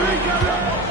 Breakout!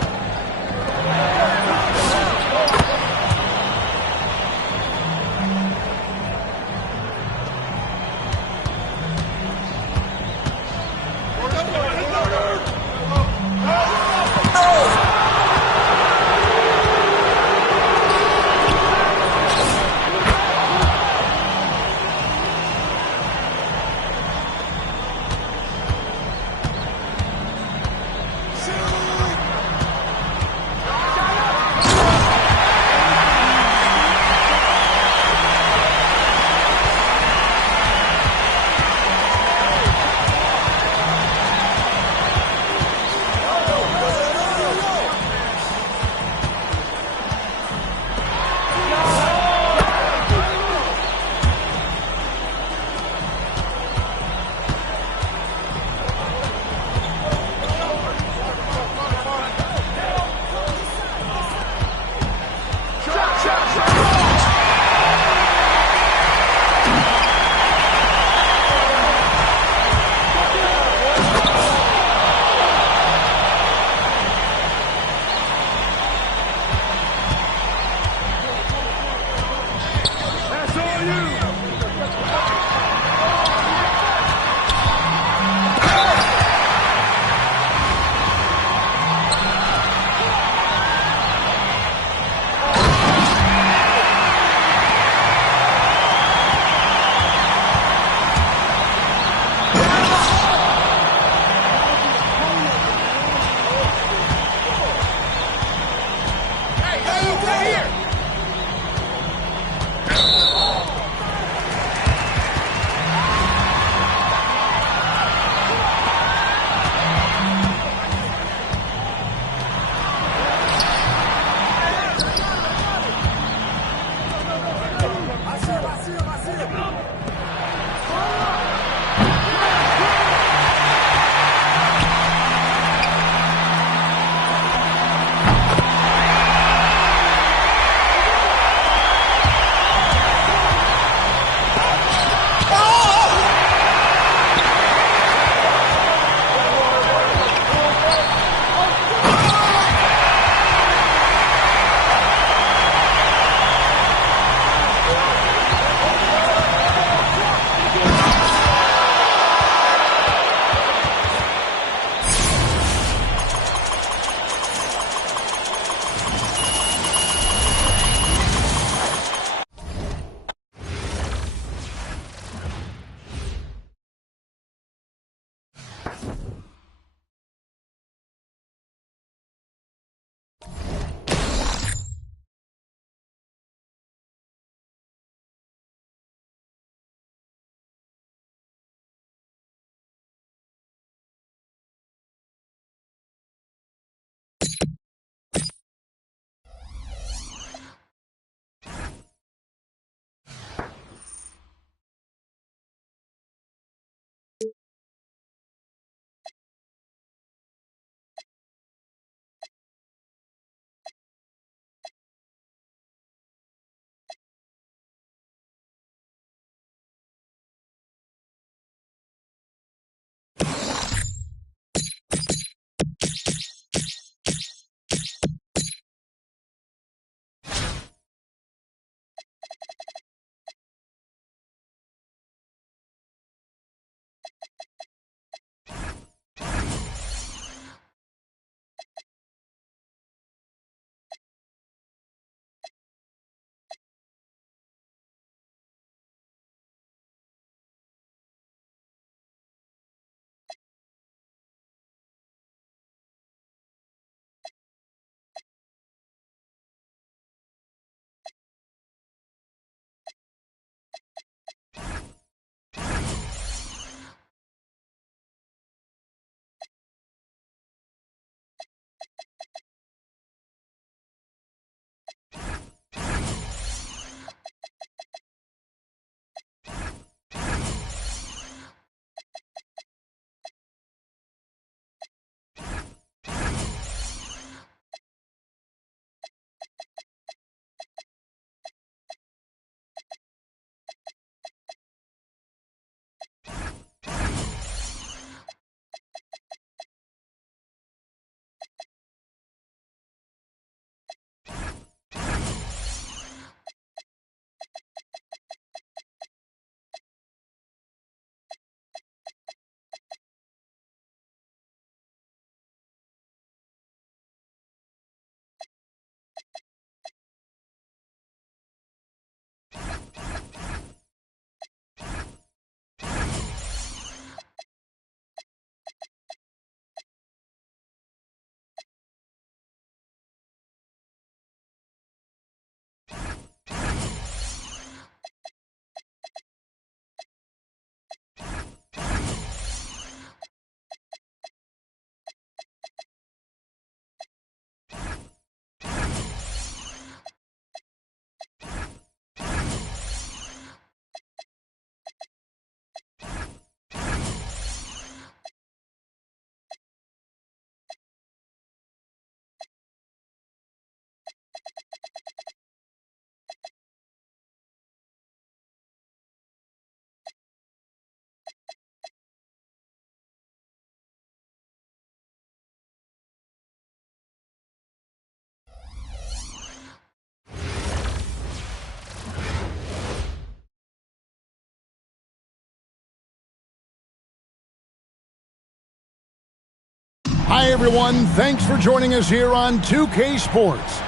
Hi, everyone. Thanks for joining us here on 2K Sports.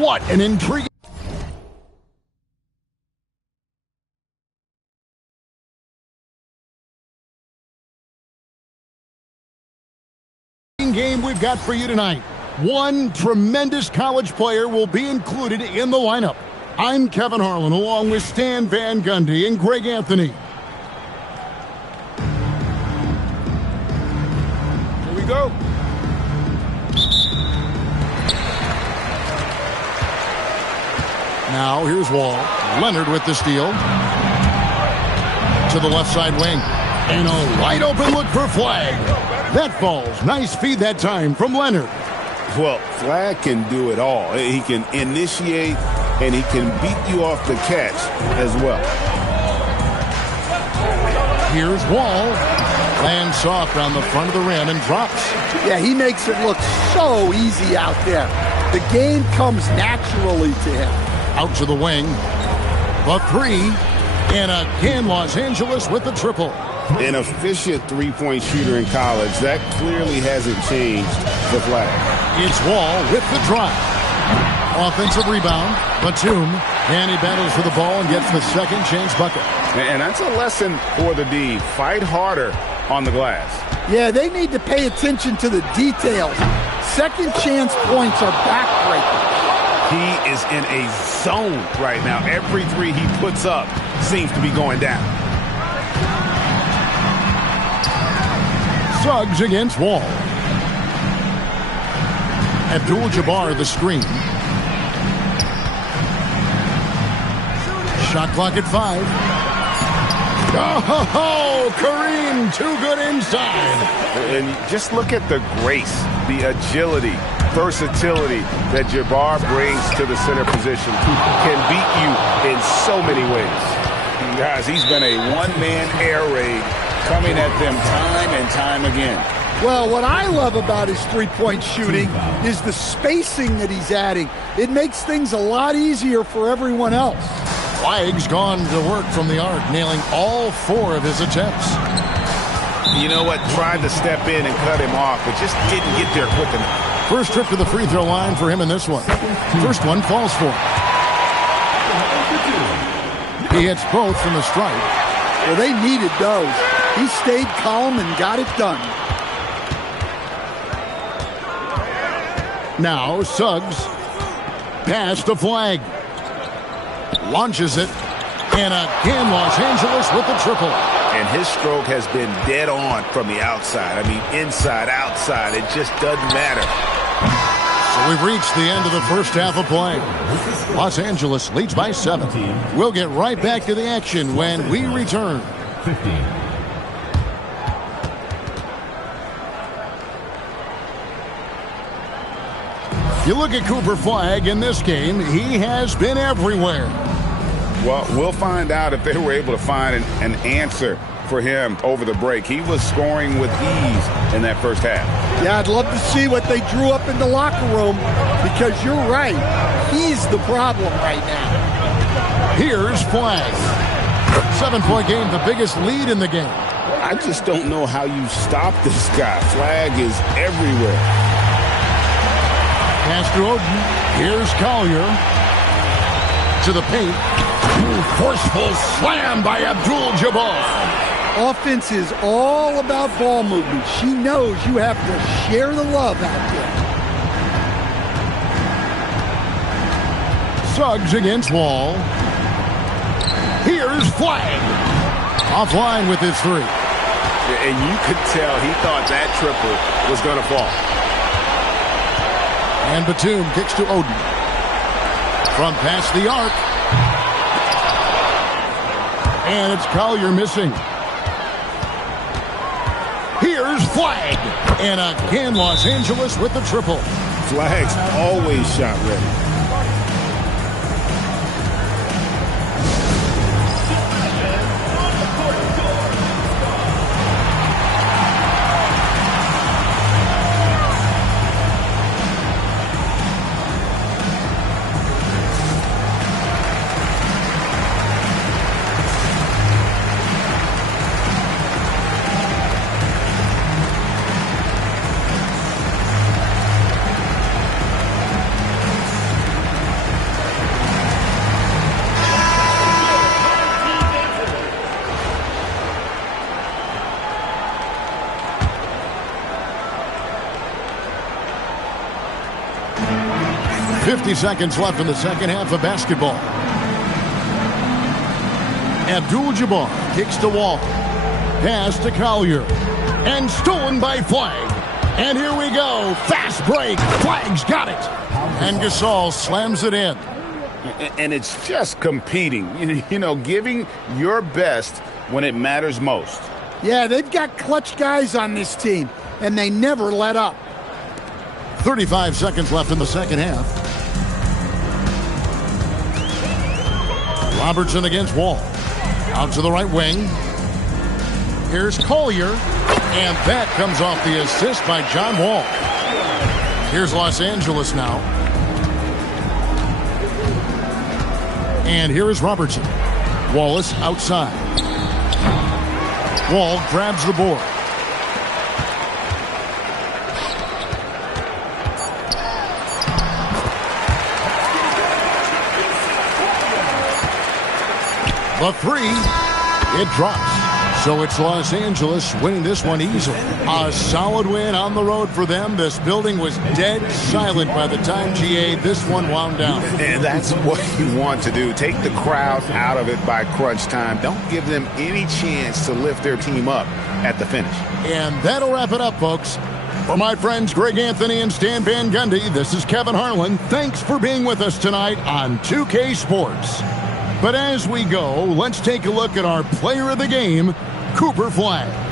What an intriguing game we've got for you tonight. One tremendous college player will be included in the lineup. I'm Kevin Harlan, along with Stan Van Gundy and Greg Anthony. Here we go. Now, here's Wall. Leonard with the steal. To the left side wing. And a wide open look for Flag. That falls. Nice feed that time from Leonard. Well, Flag can do it all. He can initiate, and he can beat you off the catch as well. Here's Wall. Lands soft on the front of the rim and drops. Yeah, he makes it look so easy out there. The game comes naturally to him. Out to the wing. The three. And again, Los Angeles with the triple. An efficient three-point shooter in college. That clearly hasn't changed for Flag. It's Wall with the drive. Offensive rebound. Batum. And he battles for the ball and gets the second chance bucket. And that's a lesson for the D. Fight harder on the glass. Yeah, they need to pay attention to the details. Second chance points are backbreaking. He is in a zone right now. Every three he puts up seems to be going down. Suggs against Wall. Abdul-Jabbar the screen. Shot clock at 5. Oh, Kareem, too good inside. And just look at the grace, the agility, versatility that Jabbar brings to the center position. Can beat you in so many ways. Guys, he's been a one-man air raid coming at them time and time again. Well, what I love about his three-point shooting is the spacing that he's adding. It makes things a lot easier for everyone else. Flag's gone to work from the arc, nailing all 4 of his attempts. You know what? Tried to step in and cut him off, but just didn't get there quick enough. First trip to the free throw line for him in this one. First one falls for him. He hits both from the stripe. Well, they needed those. He stayed calm and got it done. Now Suggs. Pass to Flag. Launches it. And again, Los Angeles with the triple. And his stroke has been dead on from the outside. I mean, inside, outside. It just doesn't matter. So we've reached the end of the first half of play. Los Angeles leads by 7. We'll get right back to the action when we return. 15. You look at Cooper Flag in this game, he has been everywhere. Well, we'll find out if they were able to find an answer for him over the break. He was scoring with ease in that first half. Yeah, I'd love to see what they drew up in the locker room, because you're right. He's the problem right now. Here's Flag. 7-point game, the biggest lead in the game. I just don't know how you stop this guy. Flag is everywhere. Pass to Oden. Here's Collier. To the paint. Forceful slam by Abdul-Jabbar. Offense is all about ball movement. She knows you have to share the love out there. Suggs against Wall. Here's Flag. Offline with his 3. And you could tell he thought that triple was going to fall. And Batum kicks to Oden. From past the arc. And it's Collier missing. Here's Flag. And again, Los Angeles with the triple. Flag's always shot ready. 50 seconds left in the second half of basketball. Abdul-Jabbar kicks to Wall. Pass to Collier. And stolen by Flagg. And here we go. Fast break. Flagg's got it. And Gasol slams it in. And it's just competing. You know, giving your best when it matters most. Yeah, they've got clutch guys on this team, and they never let up. 35 seconds left in the second half. Robertson against Wall. Out to the right wing. Here's Collier. And that comes off the assist by John Wall. Here's Los Angeles now. And here is Robertson. Wallace outside. Wall grabs the board. The three, it drops. So it's Los Angeles winning this one easily. A solid win on the road for them. This building was dead silent by the time, GA, this one wound down. And that's what you want to do. Take the crowd out of it by crunch time. Don't give them any chance to lift their team up at the finish. And that'll wrap it up, folks. For my friends Greg Anthony and Stan Van Gundy, this is Kevin Harlan. Thanks for being with us tonight on 2K Sports. But as we go, let's take a look at our player of the game, Cooper Flagg.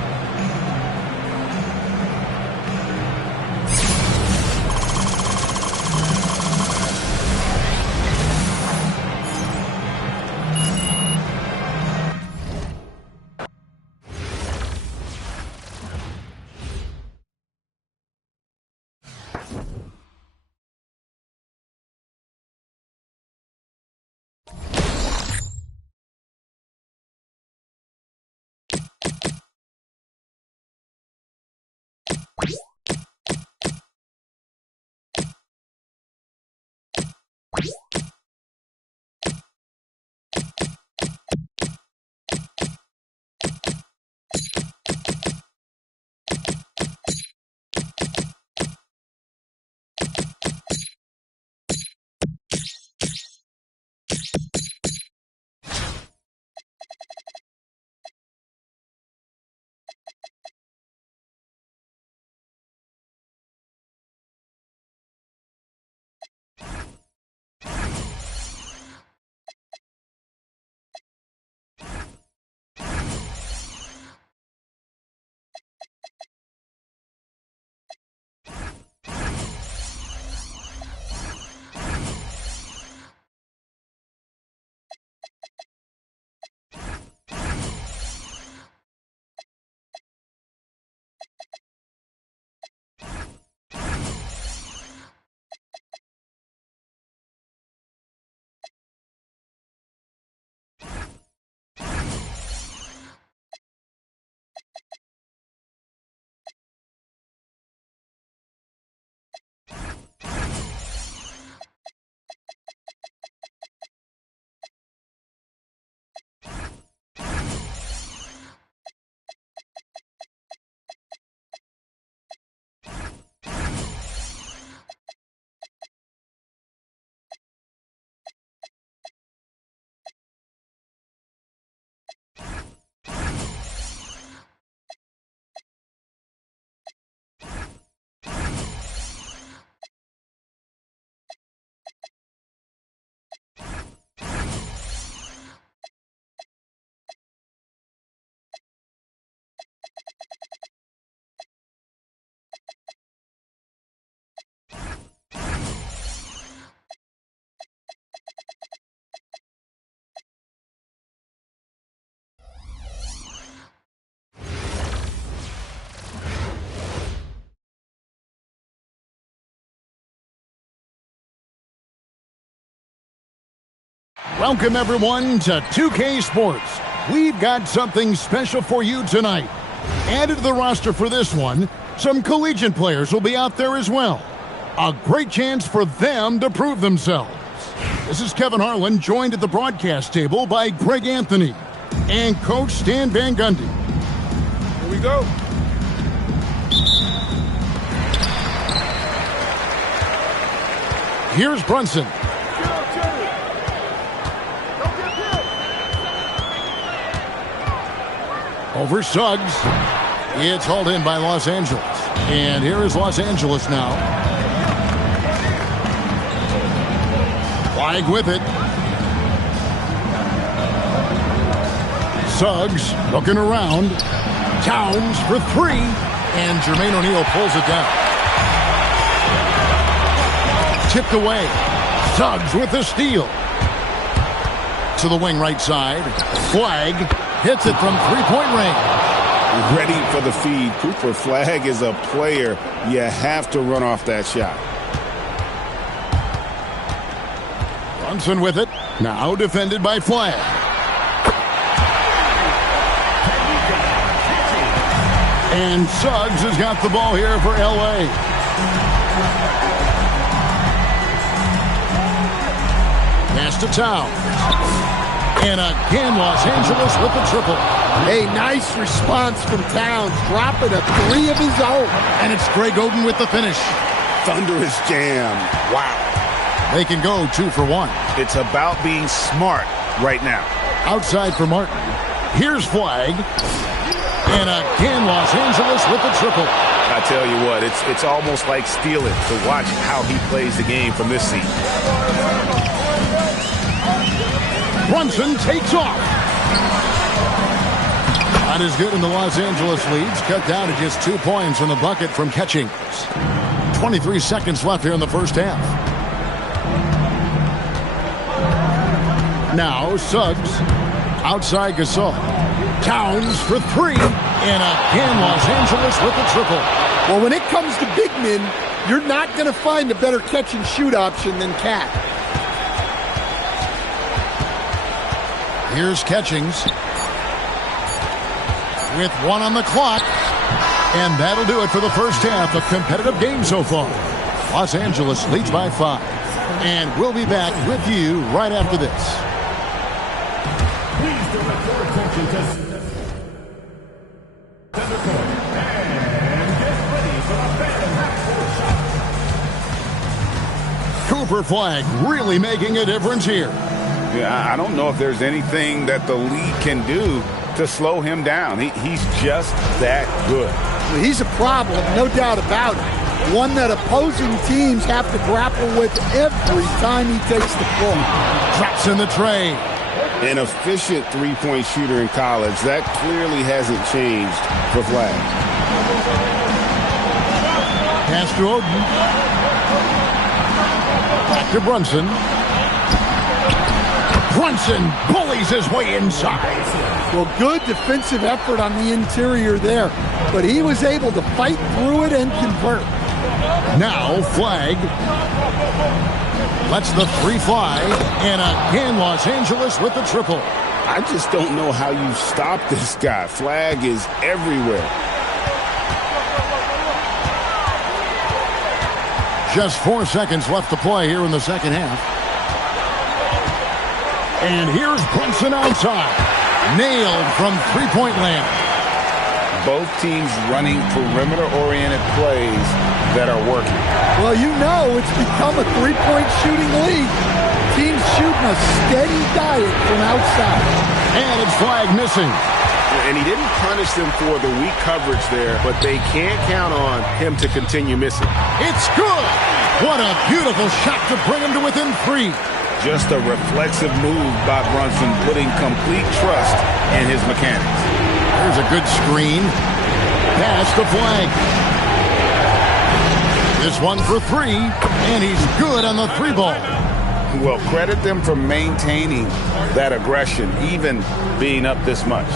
Welcome, everyone, to 2K Sports. We've got something special for you tonight. Added to the roster for this one, some collegiate players will be out there as well. A great chance for them to prove themselves. This is Kevin Harlan, joined at the broadcast table by Greg Anthony and Coach Stan Van Gundy. Here we go. Here's Brunson. Over Suggs. It's hauled in by Los Angeles. And here is Los Angeles now. Flag with it. Suggs looking around. Towns for three. And Jermaine O'Neal pulls it down. Tipped away. Suggs with the steal. To the wing right side. Flag hits it from three-point range. Ready for the feed. Cooper Flag is a player. You have to run off that shot. Brunson with it. Now defended by Flag. And Suggs has got the ball here for L.A. Pass to Towns. And again, Los Angeles with the triple. A nice response from Towns, dropping a three of his own. And it's Greg Oden with the finish. Thunderous jam. Wow. They can go 2 for 1. It's about being smart right now. Outside for Martin. Here's Flag. And again, Los Angeles with the triple. I tell you what, it's almost like stealing to watch how he plays the game from this seat. Brunson takes off. Not as good in the Los Angeles leads. Cut down to just 2 points in the bucket from catching. 23 seconds left here in the first half. Now Suggs. Outside Gasol. Towns for three. And again, Los Angeles with the triple. Well, when it comes to big men, you're not going to find a better catch-and-shoot option than Cat. Here's Catchings with 1 on the clock. And that'll do it for the first half. A competitive game so far. Los Angeles leads by 5. And we'll be back with you right after this. Please direct your attention to center court and get ready for the Phantom half-court shot. Cooper Flag really making a difference here. Yeah, I don't know if there's anything that the league can do to slow him down. He's just that good. He's a problem, no doubt about it. One that opposing teams have to grapple with every time he takes the floor. Drops in the tray. An efficient three-point shooter in college. That clearly hasn't changed for Flag. Pass to Oden. Back to Brunson. Brunson bullies his way inside. Well, good defensive effort on the interior there, but he was able to fight through it and convert. Now Flag lets the three fly, and again Los Angeles with the triple. I just don't know how you stop this guy. Flag is everywhere. Just 4 seconds left to play here in the second half. And here's Brunson outside. Nailed from three-point land. Both teams running perimeter-oriented plays that are working. Well, you know it's become a three-point shooting league. Teams shooting a steady diet from outside. And it's Flag missing. And he didn't punish them for the weak coverage there, but they can't count on him to continue missing. It's good. What a beautiful shot to bring him to within 3. Just a reflexive move by Brunson, putting complete trust in his mechanics. There's a good screen. Pass to Flag. This one for 3, and he's good on the 3-ball. Well, credit them for maintaining that aggression, even being up this much.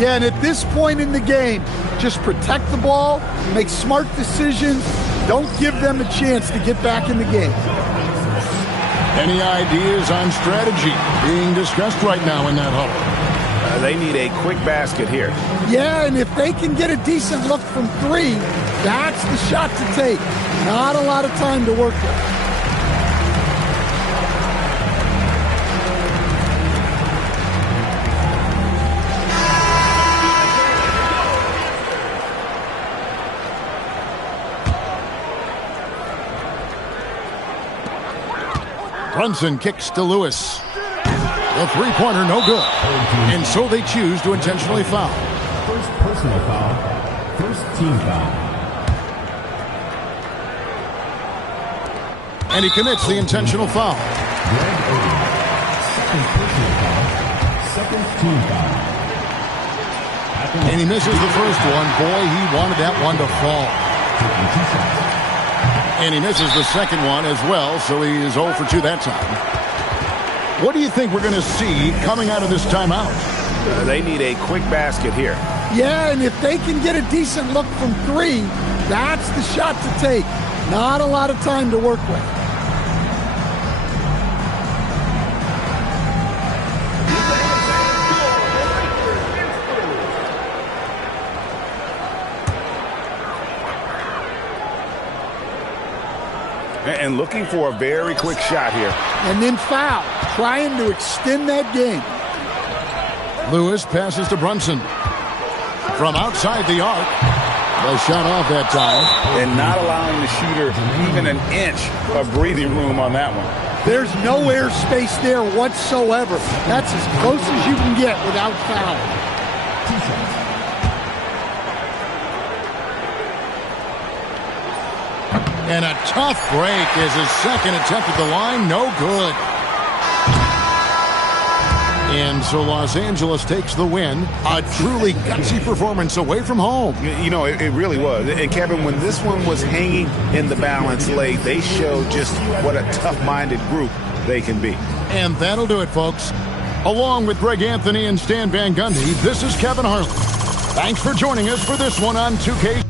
Yeah, and at this point in the game, just protect the ball, make smart decisions, don't give them a chance to get back in the game. Any ideas on strategy being discussed right now in that huddle? They need a quick basket here. Yeah, and if they can get a decent look from 3, that's the shot to take. Not a lot of time to work with. Brunson kicks to Lewis. The three-pointer, no good. And so they choose to intentionally foul. First personal foul. First team foul. And he commits the intentional foul. Greg Oden. Second personal foul. Second team foul. And he misses the first one. Boy, he wanted that one to fall. Taking 2 shots. And he misses the second one as well, so he is 0 for 2 that time. What do you think we're going to see coming out of this timeout? They need a quick basket here. Yeah, and if they can get a decent look from 3, that's the shot to take. Not a lot of time to work with. And looking for a very quick shot here. And then foul, trying to extend that game. Lewis passes to Brunson. From outside the arc. The shot off that time. And not allowing the shooter even an inch of breathing room on that one. There's no air space there whatsoever. That's as close as you can get without fouling. 2 shots. And a tough break is his second attempt at the line. No good. And so Los Angeles takes the win. A truly gutsy performance away from home. You know, it really was. And Kevin, when this one was hanging in the balance late, they showed just what a tough-minded group they can be. And that'll do it, folks. Along with Greg Anthony and Stan Van Gundy, this is Kevin Harlan. Thanks for joining us for this one on 2K.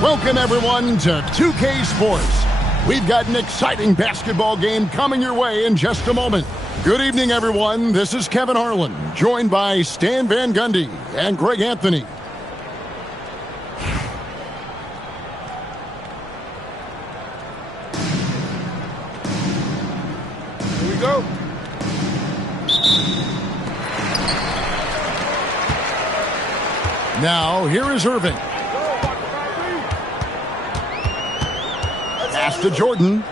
Welcome, everyone, to 2K Sports. We've got an exciting basketball game coming your way in just a moment. Good evening, everyone. This is Kevin Harlan, joined by Stan Van Gundy and Greg Anthony. Now, here is Irving. Pass to Jordan.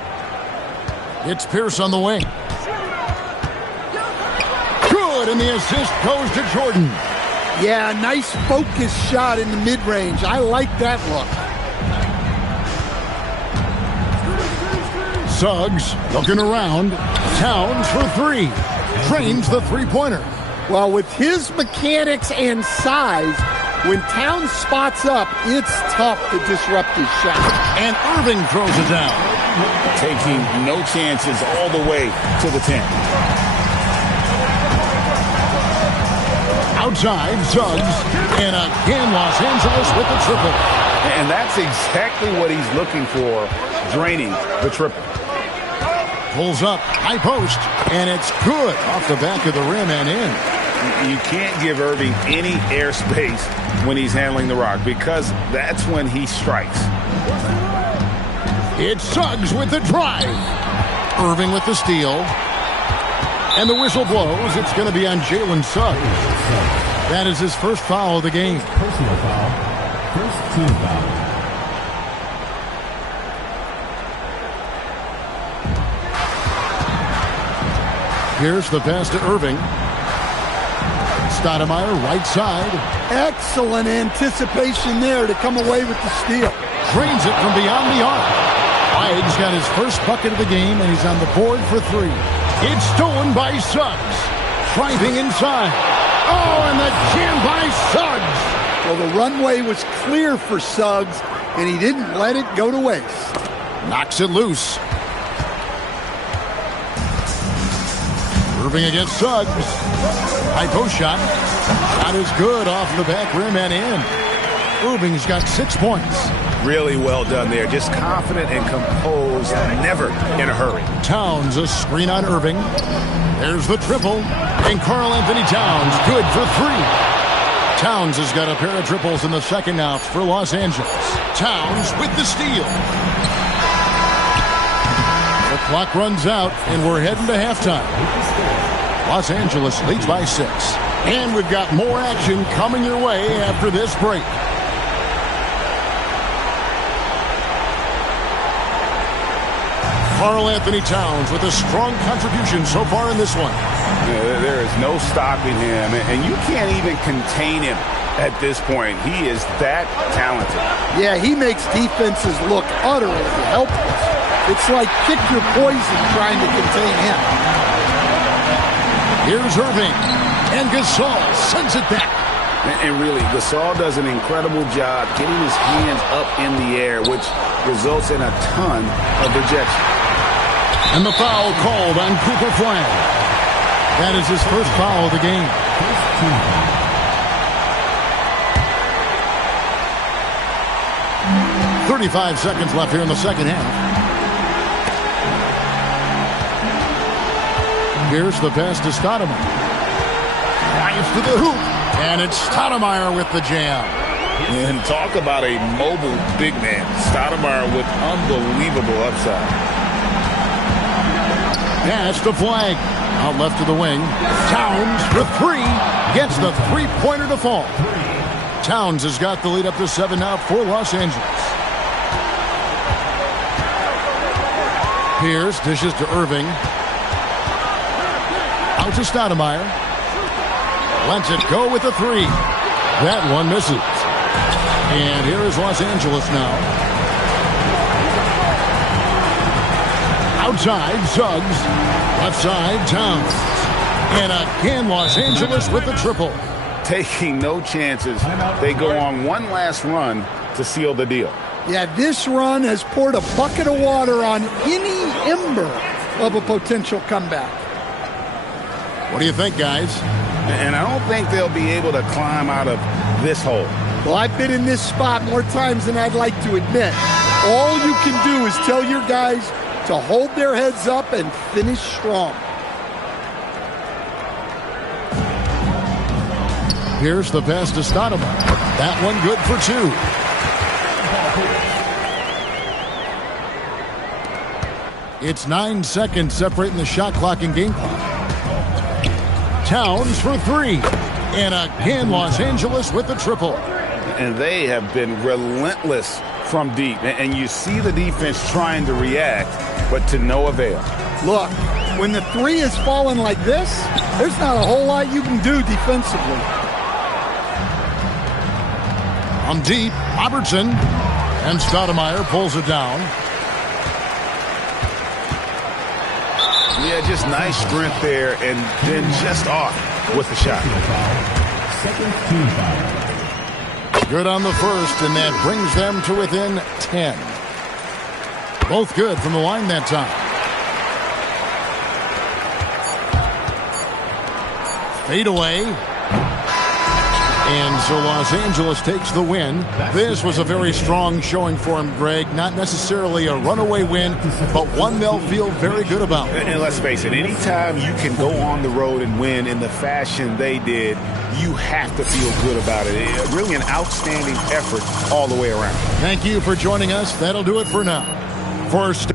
It's Pierce on the wing. Good, and the assist goes to Jordan. Yeah, nice focused shot in the mid-range. I like that look. Suggs looking around. Towns for three. Drains the three-pointer. Well, with his mechanics and size, when Towns spots up, it's tough to disrupt his shot. And Irving throws it down. Taking no chances all the way to the 10. Outside, Suggs. And again, Los Angeles with the triple. And that's exactly what he's looking for, draining the triple. Pulls up, high post, and it's good off the back of the rim and in. You can't give Irving any airspace when he's handling the rock because that's when he strikes. It's Suggs with the drive. Irving with the steal. And the whistle blows. It's going to be on Jalen Suggs. That is his first foul of the game. Personal foul. First team foul. Here's the pass to Irving. Stoudemire, right side. Excellent anticipation there to come away with the steal. Drains it from beyond the arc. Hyde's got his first bucket of the game, and he's on the board for three. It's stolen by Suggs. Driving inside. Oh, and the jam by Suggs. Well, the runway was clear for Suggs, and he didn't let it go to waste. Knocks it loose. Irving against Suggs. High post shot. Shot is good off the back rim and in. Irving's got 6 points. Really well done there. Just confident and composed, never in a hurry. Towns, a screen on Irving. There's the triple. And Karl Anthony Towns, good for three. Towns has got a pair of triples in the second half for Los Angeles. Towns with the steal. The clock runs out, and we're heading to halftime. Los Angeles leads by 6. And we've got more action coming your way after this break. Karl Anthony Towns with a strong contribution so far in this one. Yeah, there is no stopping him, and you can't even contain him at this point. He is that talented. Yeah, he makes defenses look utterly helpless. It's like pick your poison trying to contain him. Here's Irving, and Gasol sends it back. And really, Gasol does an incredible job getting his hands up in the air, which results in a ton of rejection. And the foul called on Cooper Flag. That is his first foul of the game. 35 seconds left here in the second half. Here's the pass to Stoudemire. Drives to the hoop. And it's Stoudemire with the jam. And talk about a mobile big man. Stoudemire with unbelievable upside. Pass to Flag. Out left to the wing. Towns for three. Gets the three-pointer to fall. Towns has got the lead up to 7 now for Los Angeles. Pierce dishes to Irving. Out to Stoudemire. Lets it go with the three. That one misses. And here is Los Angeles now. Outside, Suggs. Left side, Towns. And again, Los Angeles with the triple. Taking no chances. They go on one last run to seal the deal. Yeah, this run has poured a bucket of water on any ember of a potential comeback. What do you think, guys? And I don't think they'll be able to climb out of this hole. Well, I've been in this spot more times than I'd like to admit. All you can do is tell your guys to hold their heads up and finish strong. Here's the pass to Stoudemire. That one good for two. It's 9 seconds separating the shot clock and game clock. Towns for three. And again, Los Angeles with the triple. And they have been relentless from deep. And you see the defense trying to react, but to no avail. Look, when the three is falling like this, there's not a whole lot you can do defensively. On deep, Robertson. And Stoudemire pulls it down. Yeah, just nice strength there, and then just off with the shot. Second team foul. Good on the first, and that brings them to within 10. Both good from the line that time. Fade away. And so Los Angeles takes the win. This was a very strong showing for him, Greg. Not necessarily a runaway win, but one they'll feel very good about. And let's face it, anytime you can go on the road and win in the fashion they did, you have to feel good about it. Really an outstanding effort all the way around. Thank you for joining us. That'll do it for now. First.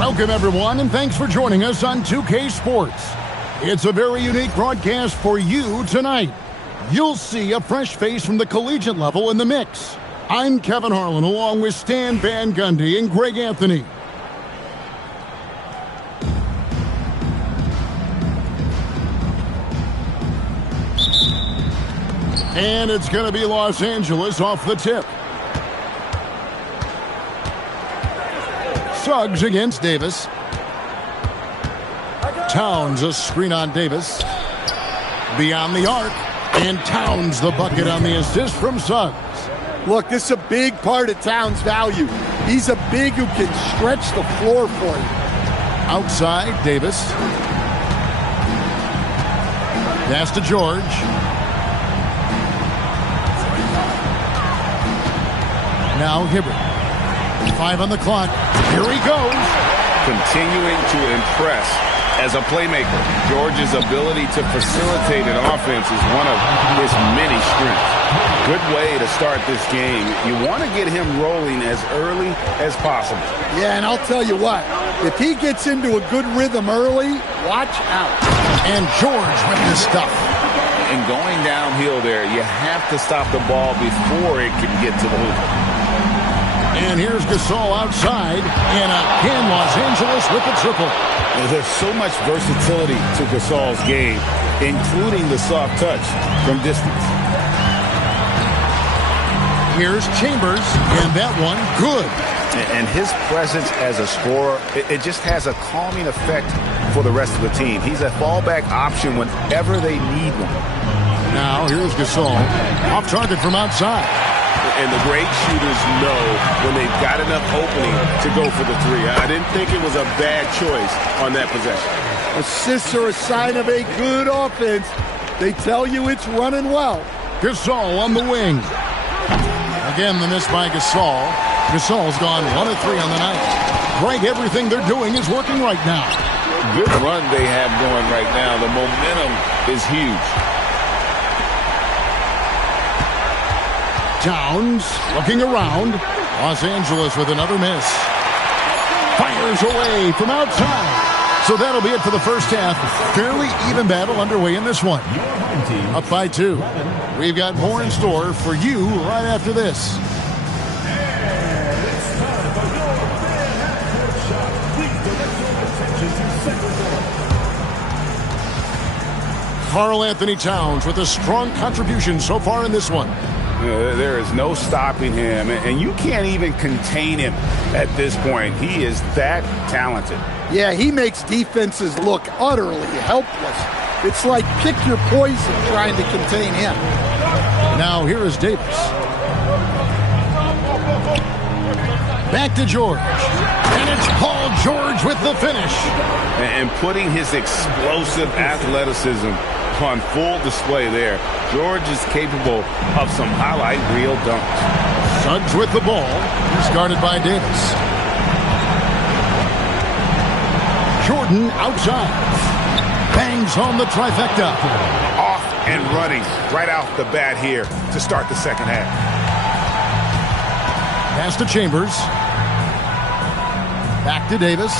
Welcome, everyone, and thanks for joining us on 2K Sports. It's a very unique broadcast for you tonight. You'll see a fresh face from the collegiate level in the mix. I'm Kevin Harlan, along with Stan Van Gundy and Greg Anthony. And it's going to be Los Angeles off the tip. Suggs against Davis. Towns a screen on Davis. Beyond the arc. And Towns the bucket on the assist from Suggs. Look, this is a big part of Towns' value. He's a big who can stretch the floor for you. Outside, Davis. Pass to George. Now Hibbert. 5 on the clock. Here he goes. Continuing to impress as a playmaker. George's ability to facilitate an offense is one of his many strengths. Good way to start this game. You want to get him rolling as early as possible. Yeah, and I'll tell you what. If he gets into a good rhythm early, watch out. And George with this stuff. And going downhill there, you have to stop the ball before it can get to the hoop. And here's Gasol outside. And again, Los Angeles with the triple. There's so much versatility to Gasol's game, including the soft touch from distance. Here's Chambers, and that one good. And his presence as a scorer, it just has a calming effect for the rest of the team. He's a fallback option whenever they need one. Now here's Gasol, off target from outside. And the great shooters know when they've got enough opening to go for the three. I didn't think it was a bad choice on that possession. Assists are a sign of a good offense. They tell you it's running well. Gasol on the wing. Again, the miss by Gasol. Gasol's gone 1 of 3 on the night. Right, everything they're doing is working right now. Good run they have going right now. The momentum is huge. Towns looking around. Los Angeles with another miss. Fires away from outside. So that'll be it for the first half. Fairly even battle underway in this one. Up by 2. We've got more in store for you right after this. Karl Anthony Towns with a strong contribution so far in this one. There is no stopping him, and you can't even contain him at this point. He is that talented. Yeah, he makes defenses look utterly helpless. It's like pick your poison trying to contain him. Now here is Davis. Back to George. And it's Paul George with the finish. And putting his explosive athleticism on full display there. George is capable of some highlight reel dunks. Suggs with the ball. He's guarded by Davis. Jordan outside. Bangs home the trifecta. Off and running right out the bat here to start the second half. Pass to Chambers. Back to Davis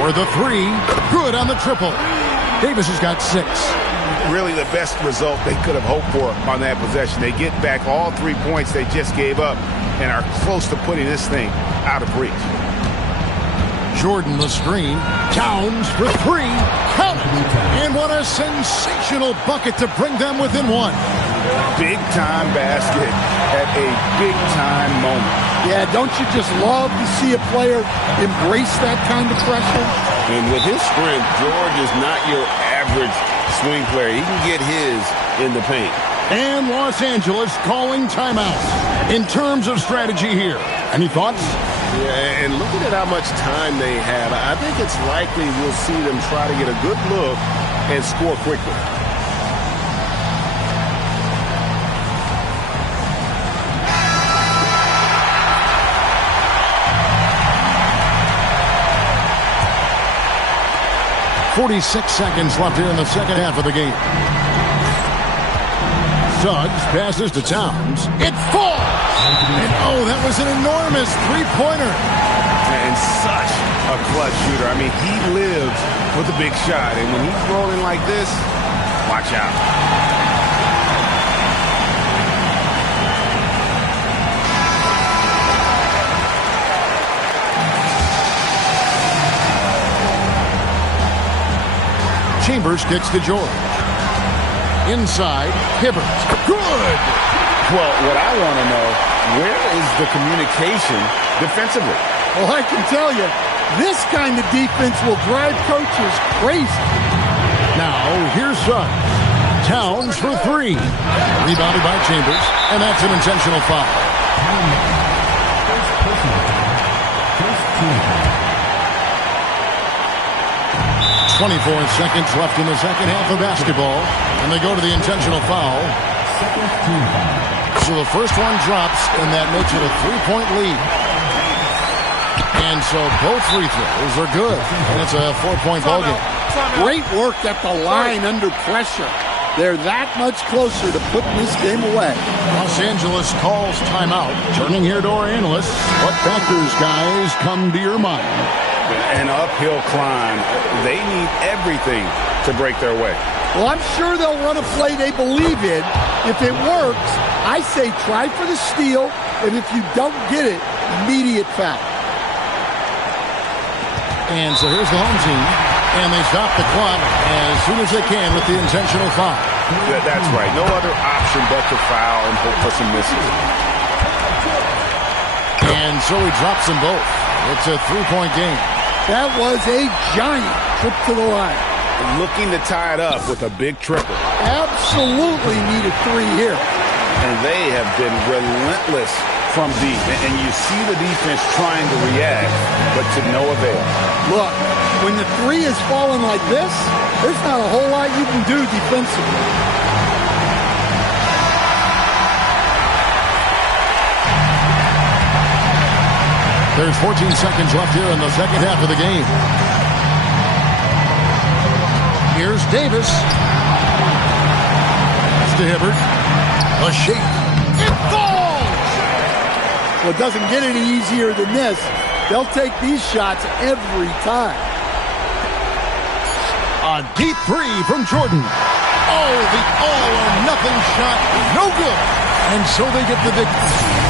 for the 3. Good on the triple. Davis has got 6. Really the best result they could have hoped for on that possession. They get back all 3 points they just gave up and are close to putting this thing out of reach. Jordan the screen. Towns for 3. Count it. And what a sensational bucket to bring them within 1. Big time basket at a big time moment. Yeah, don't you just love to see a player embrace that kind of pressure? And with his strength, George is not your average swing player. He can get his in the paint. And Los Angeles calling timeout. In terms of strategy here, any thoughts? Yeah, and looking at how much time they have, I think it's likely we'll see them try to get a good look and score quickly. .46 seconds left here in the second half of the game. Suggs passes to Towns. It falls! And oh, that was an enormous three-pointer. And such a clutch shooter. I mean, he lives with a big shot. And when he's rolling like this, watch out. Chambers kicks to George. Inside, Hibbert. Good! Well, what I want to know, where is the communication defensively? Well, I can tell you, this kind of defense will drive coaches crazy. Now, here's Suggs. Towns for 3. Rebounded by Chambers, and that's an intentional foul. 24 seconds left in the second half of basketball, and they go to the intentional foul. So the first one drops, and that makes it a 3-point lead. And so both free throws are good, and it's a 4-point ballgame. Great work at the line under pressure. They're that much closer to putting this game away. Los Angeles calls timeout. Turning here to our analysts. What factors, guys, come to your mind? An uphill climb. They need everything to break their way. Well, I'm sure they'll run a play they believe in. If it works, I say try for the steal, and if you don't get it, immediate foul. And so here's the home team, and they stop the clock as soon as they can with the intentional foul. That's right. No other option but to foul and hope for some misses. And so he drops them both. It's a 3-point game. That was a giant trip to the line. Looking to tie it up with a big triple. Absolutely need a 3 here. And they have been relentless from deep. And you see the defense trying to react, but to no avail. Look, when the 3 is falling like this, there's not a whole lot you can do defensively. There's 14 seconds left here in the second half of the game. Here's Davis. To Hibbert. A shake. It falls! Well, it doesn't get any easier than this. They'll take these shots every time. A deep 3 from Jordan. Oh, the all-or-nothing shot. No good. And so they get the victory.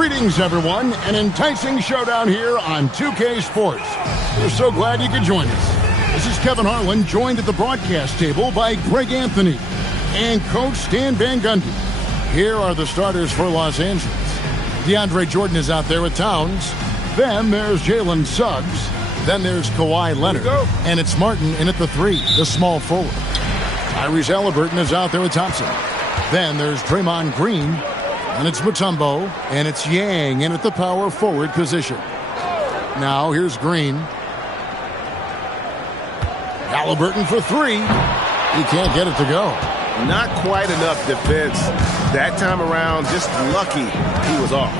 Greetings, everyone. An enticing showdown here on 2K Sports. We're so glad you could join us. This is Kevin Harlan, joined at the broadcast table by Greg Anthony and Coach Stan Van Gundy. Here are the starters for Los Angeles. DeAndre Jordan is out there with Towns. Then there's Jalen Suggs. Then there's Kawhi Leonard. And it's Martin in at the 3, the small forward. Tyrese Halliburton is out there with Thompson. Then there's Draymond Green. And it's Mutombo, and it's Yang in at the power forward position. Now here's Green. Halliburton for 3. He can't get it to go. Not quite enough defense. That time around, just lucky he was off.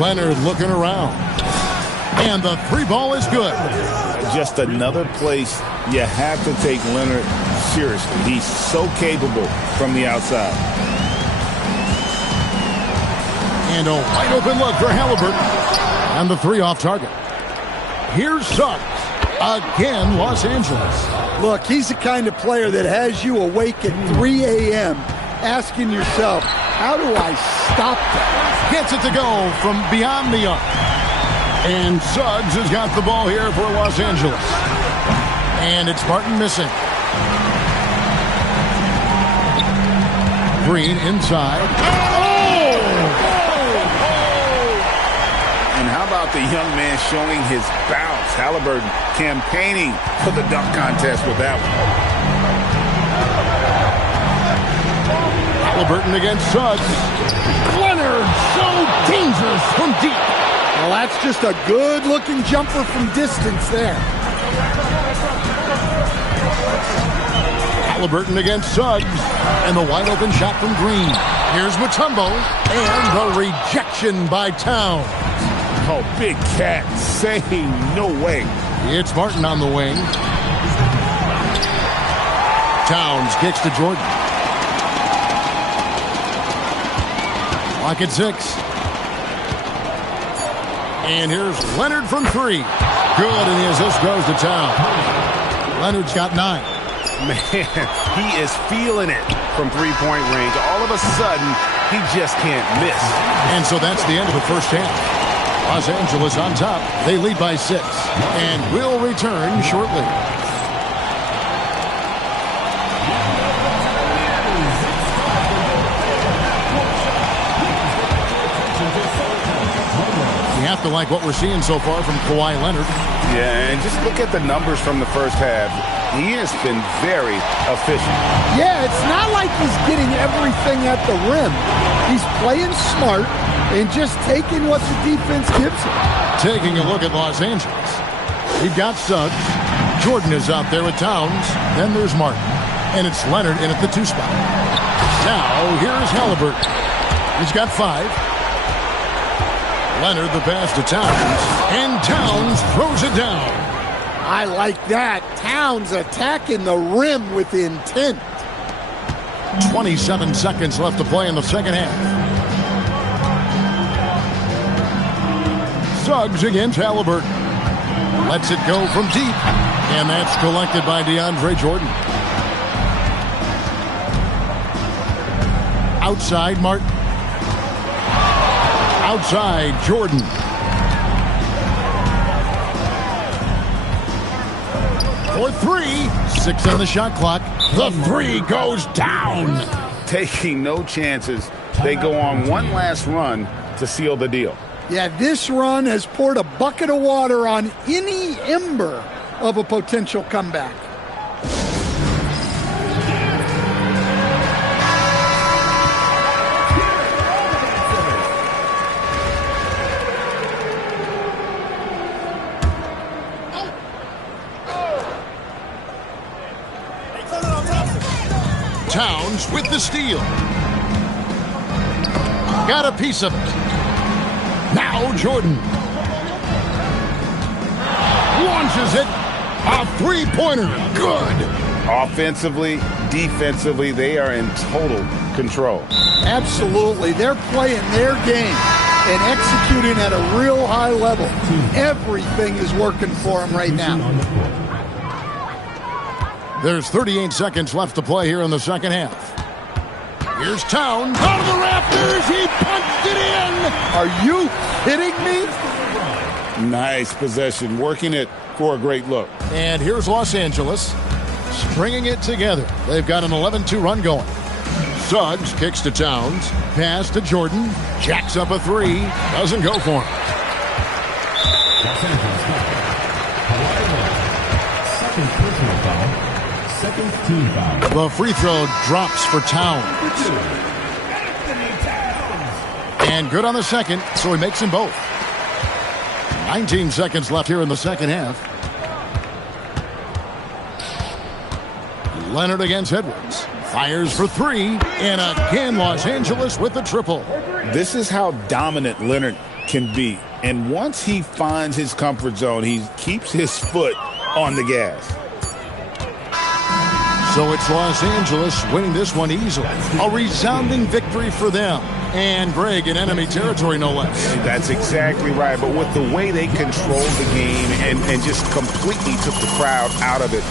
Leonard looking around. And the 3 ball is good. Just another place you have to take Leonard seriously. He's so capable from the outside. And a wide open look for Halliburton. And the 3 off target. Here's Suggs. Again, Los Angeles. Look, he's the kind of player that has you awake at 3 a.m. asking yourself, how do I stop that? Gets it to go from beyond the arc. And Suggs has got the ball here for Los Angeles. And it's Martin missing. Green inside. Oh! And how about the young man showing his bounce? Halliburton campaigning for the dunk contest with that one. Halliburton against Suggs. Leonard, so dangerous from deep. Well, that's just a good-looking jumper from distance there. Halliburton against Suggs. And the wide-open shot from Green. Here's Mutombo. And the rejection by Towns. Oh, big cat saying no way. It's Martin on the wing. Towns kicks to Jordan. Clock at 6. And here's Leonard from 3. Good, and the assist goes to Towns. Leonard's got 9. Man, he is feeling it from three-point range. All of a sudden, he just can't miss. And so that's the end of the first half. Los Angeles on top. They lead by 6. And will return shortly. You have to like what we're seeing so far from Kawhi Leonard. Yeah, and just look at the numbers from the first half. He has been very efficient. Yeah, it's not like he's getting everything at the rim. He's playing smart and just taking what the defense gives him. Taking a look at Los Angeles. We've got Suggs. Jordan is out there with Towns. Then there's Martin. And it's Leonard in at the 2 spot. Now, here's Halliburton. He's got 5. Leonard the pass to Towns. And Towns throws it down. I like that. Towns attacking the rim with intent. 27 seconds left to play in the second half. Suggs against Halliburton. Lets it go from deep. And that's collected by DeAndre Jordan. Outside Martin. Outside Jordan. For 3. 6 on the shot clock. The 3 goes down. Taking no chances. They go on one last run to seal the deal. Yeah, this run has poured a bucket of water on any ember of a potential comeback. Towns with the steal. Got a piece of it. Now Jordan. Launches it. A 3-pointer. Good. Offensively, defensively, they are in total control. Absolutely. They're playing their game and executing at a real high level. Everything is working for them right now. There's 38 seconds left to play here in the second half. Here's Town. Out of the rafters. He punched it in. Are you kidding me? Nice possession, working it for a great look. And here's Los Angeles stringing it together. They've got an 11-2 run going. Suggs kicks to Towns. Pass to Jordan. Jacks up a three. Doesn't go for him. Los Angeles foul. Hawaii ball. Second personal foul. Second team foul. The free throw drops for Towns. And good on the second, so he makes them both. 19 seconds left here in the second half. Leonard against Edwards. Fires for three. And again, Los Angeles with the triple. This is how dominant Leonard can be. And once he finds his comfort zone, he keeps his foot on the gas. So it's Los Angeles winning this one easily. A resounding victory for them. And Greg in enemy territory, no less. That's exactly right. But with the way they controlled the game and just completely took the crowd out of it,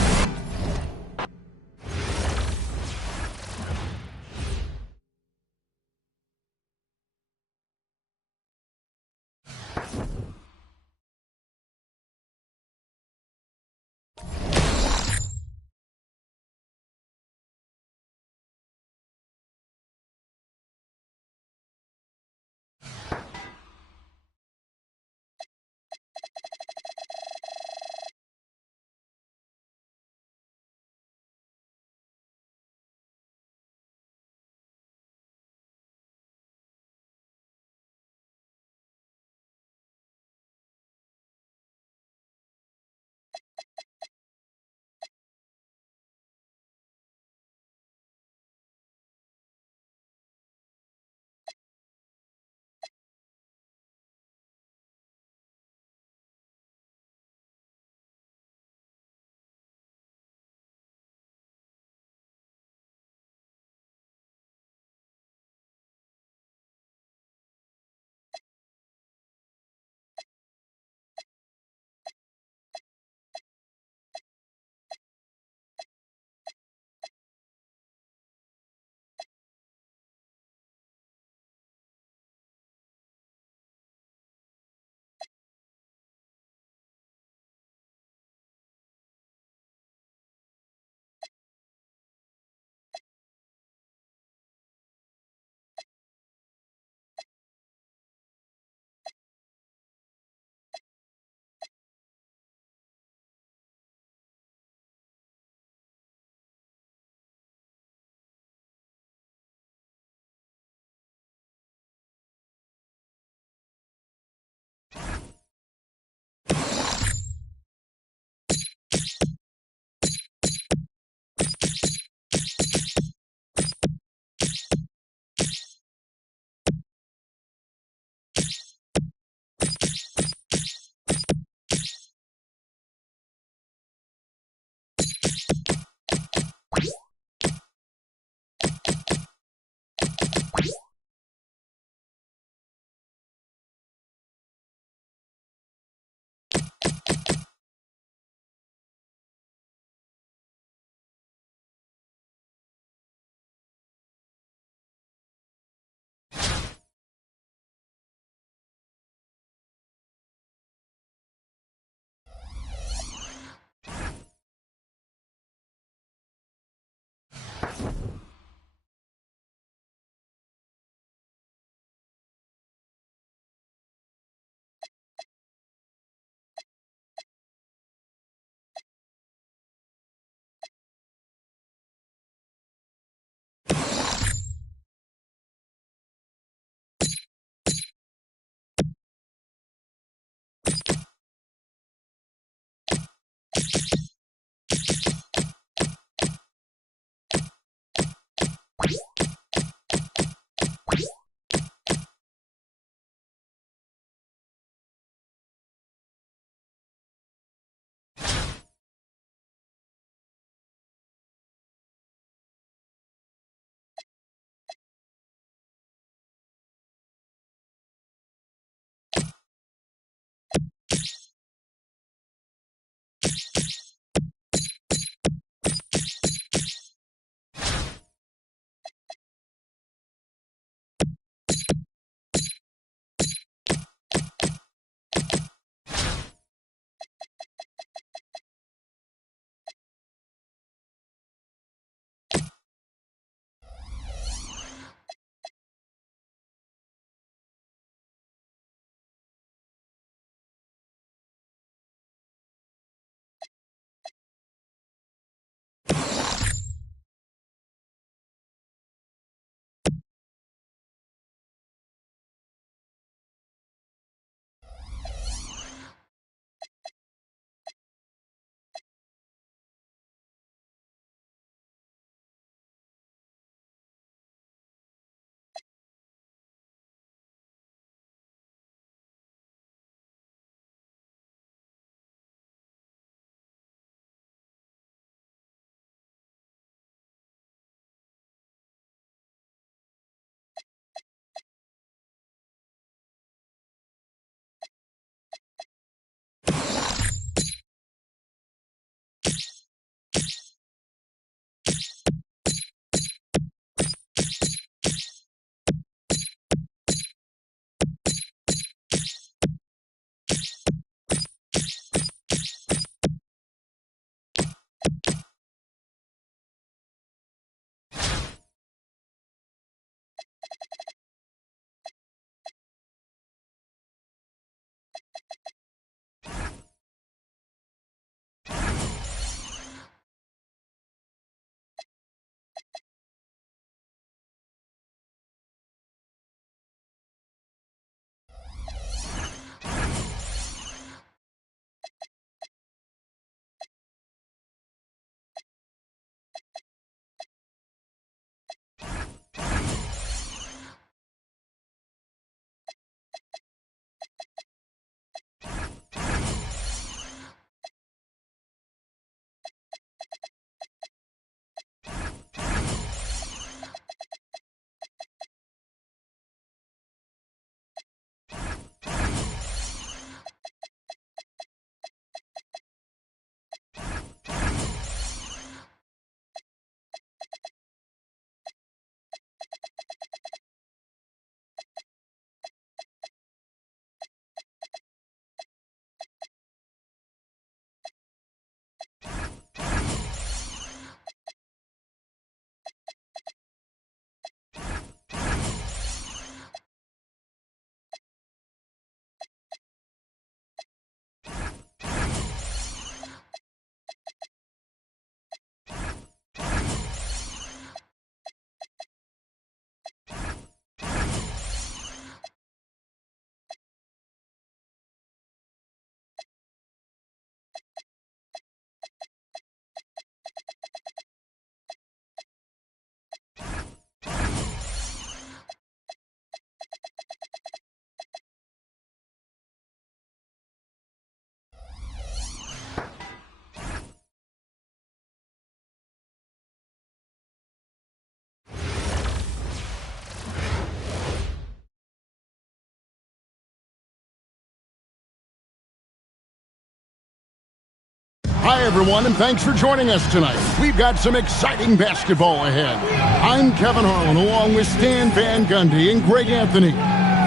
Hi, everyone, and thanks for joining us tonight. We've got some exciting basketball ahead. I'm Kevin Harlan, along with Stan Van Gundy and Greg Anthony.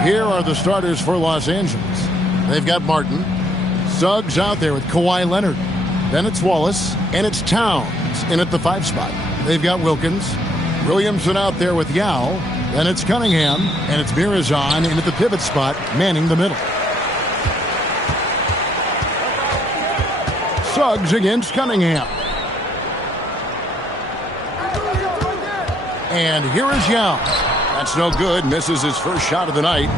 Here are the starters for Los Angeles. They've got Martin. Suggs out there with Kawhi Leonard. Then it's Wallace, and it's Towns in at the 5 spot. They've got Wilkins. Williamson out there with Yao. Then it's Cunningham, and it's Mirazon in at the pivot spot, manning the middle. Suggs against Cunningham. And here is Yao. That's no good. Misses his first shot of the night.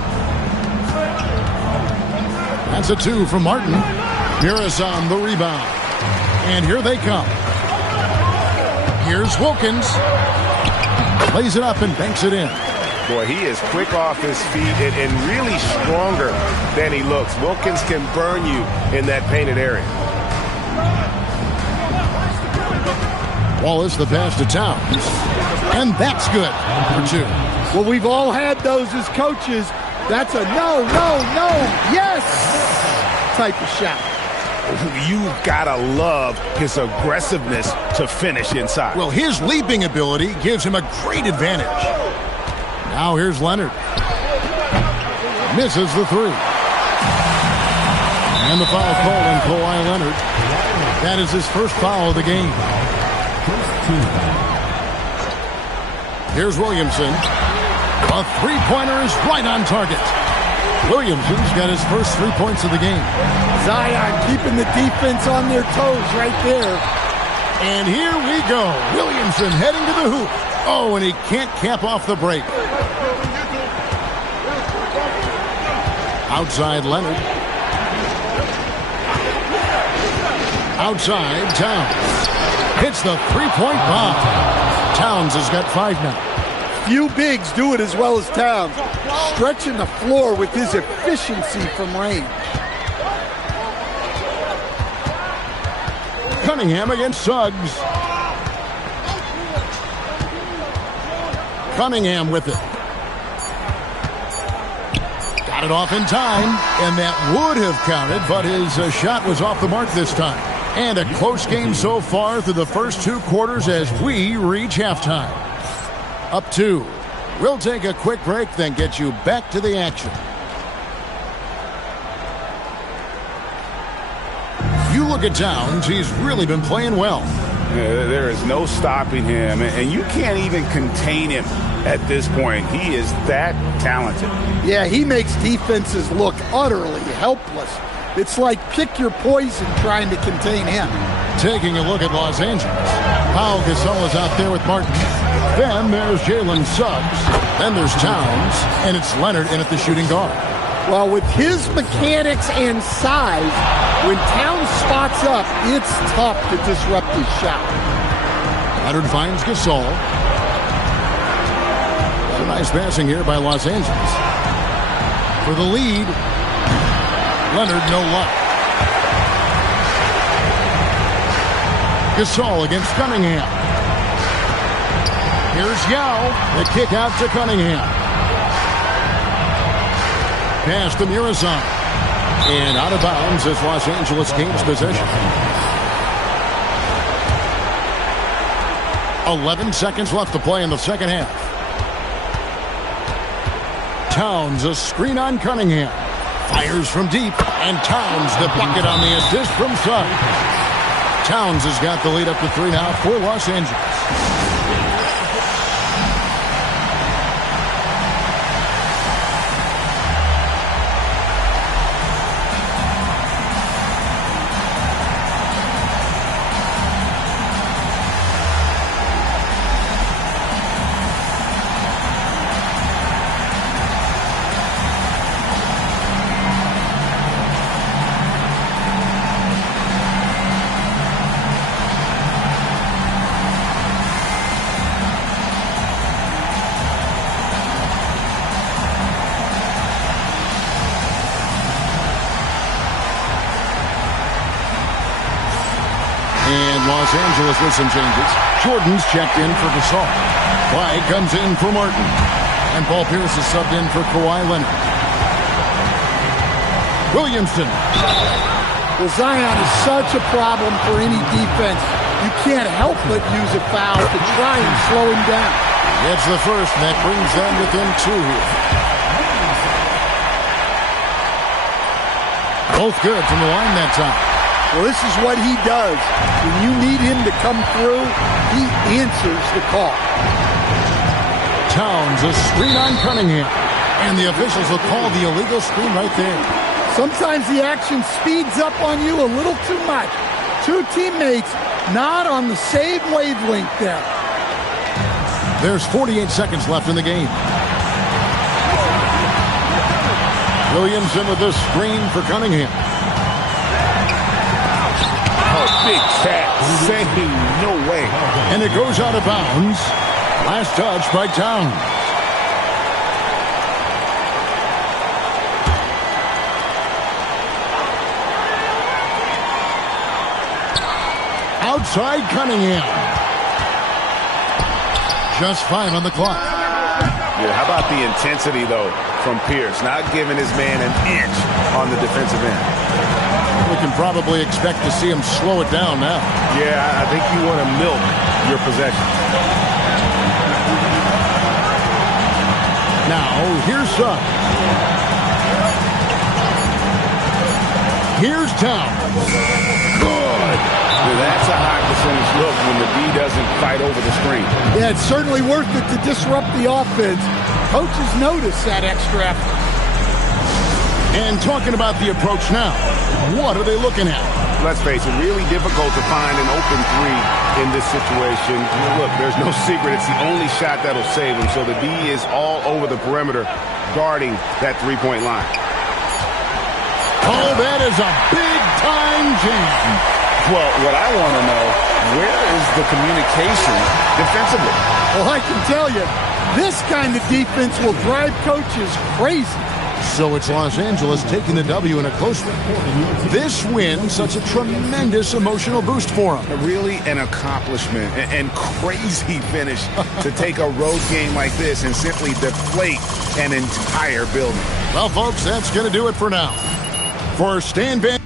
That's a 2 from Martin. Mirazon the rebound. And here they come. Here's Wilkins. Plays it up and banks it in. Boy, he is quick off his feet and really stronger than he looks. Wilkins can burn you in that painted area. Wallace the pass to Towns. And that's good for 2. Well, we've all had those as coaches. That's a no, yes type of shot. You've got to love his aggressiveness to finish inside. Well, his leaping ability gives him a great advantage. Now here's Leonard. Misses the 3. And the foul called on Kawhi Leonard. That is his first foul of the game. Here's Williamson. A 3-pointer is right on target. Williamson's got his first 3 points of the game. Zion keeping the defense on their toes right there. And here we go. Williamson heading to the hoop. Oh, and he can't cap off the break. Outside Leonard. Outside Towns. Hits the 3-point bomb. Towns has got 5 now. Few bigs do it as well as Towns. Stretching the floor with his efficiency from range. Cunningham against Suggs. Cunningham with it. Got it off in time, and that would have counted, but his shot was off the mark this time. And a close game so far through the first 2 quarters as we reach halftime. Up 2. We'll take a quick break, then get you back to the action. You look at Towns, he's really been playing well. There is no stopping him, and you can't even contain him at this point. He is that talented. Yeah, he makes defenses look utterly helpless. It's like pick your poison trying to contain him. Taking a look at Los Angeles. Pau Gasol is out there with Martin. Then there's Jalen Suggs. Then there's Towns. And it's Leonard in at the shooting guard. Well, with his mechanics and size, when Towns spots up, it's tough to disrupt his shot. Leonard finds Gasol. Some nice passing here by Los Angeles. For the lead, Leonard no luck. Gasol against Cunningham. Here's Yao. The kick out to Cunningham. Pass to Mirazon. And out of bounds as Los Angeles gains possession. 11 seconds left to play in the second half. Towns, a screen on Cunningham. Fires from deep. And Towns, the bucket on the assist from Suggs. Towns has got the lead up to 3 now for Los Angeles. Los Angeles with some changes. Jordan's checked in for Gasol. Clyde comes in for Martin. And Paul Pierce is subbed in for Kawhi Leonard. Williamson. Well, Zion is such a problem for any defense. You can't help but use a foul to try and slow him down. Gets the first, and that brings them within 2 here. Both good from the line that time. Well, this is what he does. When you need him to come through, he answers the call. Towns, a screen on Cunningham. And the officials will call the illegal screen right there. Sometimes the action speeds up on you a little too much. Two teammates not on the same wavelength there. There's 48 seconds left in the game. Williamson with the screen for Cunningham. Oh, big cat. Saying no way. And it goes out of bounds. Last touch by Towns. Outside Cunningham. Just 5 on the clock. Yeah, how about the intensity, though, from Pierce? Not giving his man an inch on the defensive end. We can probably expect to see him slow it down now. Yeah, I think you want to milk your possession. Now, here's Sun. Here's Towns. Good. Yeah, that's a high percentage look when the D doesn't fight over the screen. Yeah, it's certainly worth it to disrupt the offense. Coaches notice that extra effort. And talking about the approach now, what are they looking at? Let's face it, really difficult to find an open three in this situation. Look, there's no secret. It's the only shot that'll save him. So the D is all over the perimeter guarding that three-point line. Oh, that is a big-time jam. Well, what I want to know, where is the communication defensively? Well, I can tell you, this kind of defense will drive coaches crazy. So it's Los Angeles taking the W in a close one. This win, such a tremendous emotional boost for them. Really an accomplishment and crazy finish to take a road game like this and simply deflate an entire building. Well, folks, that's going to do it for now. For Stan Van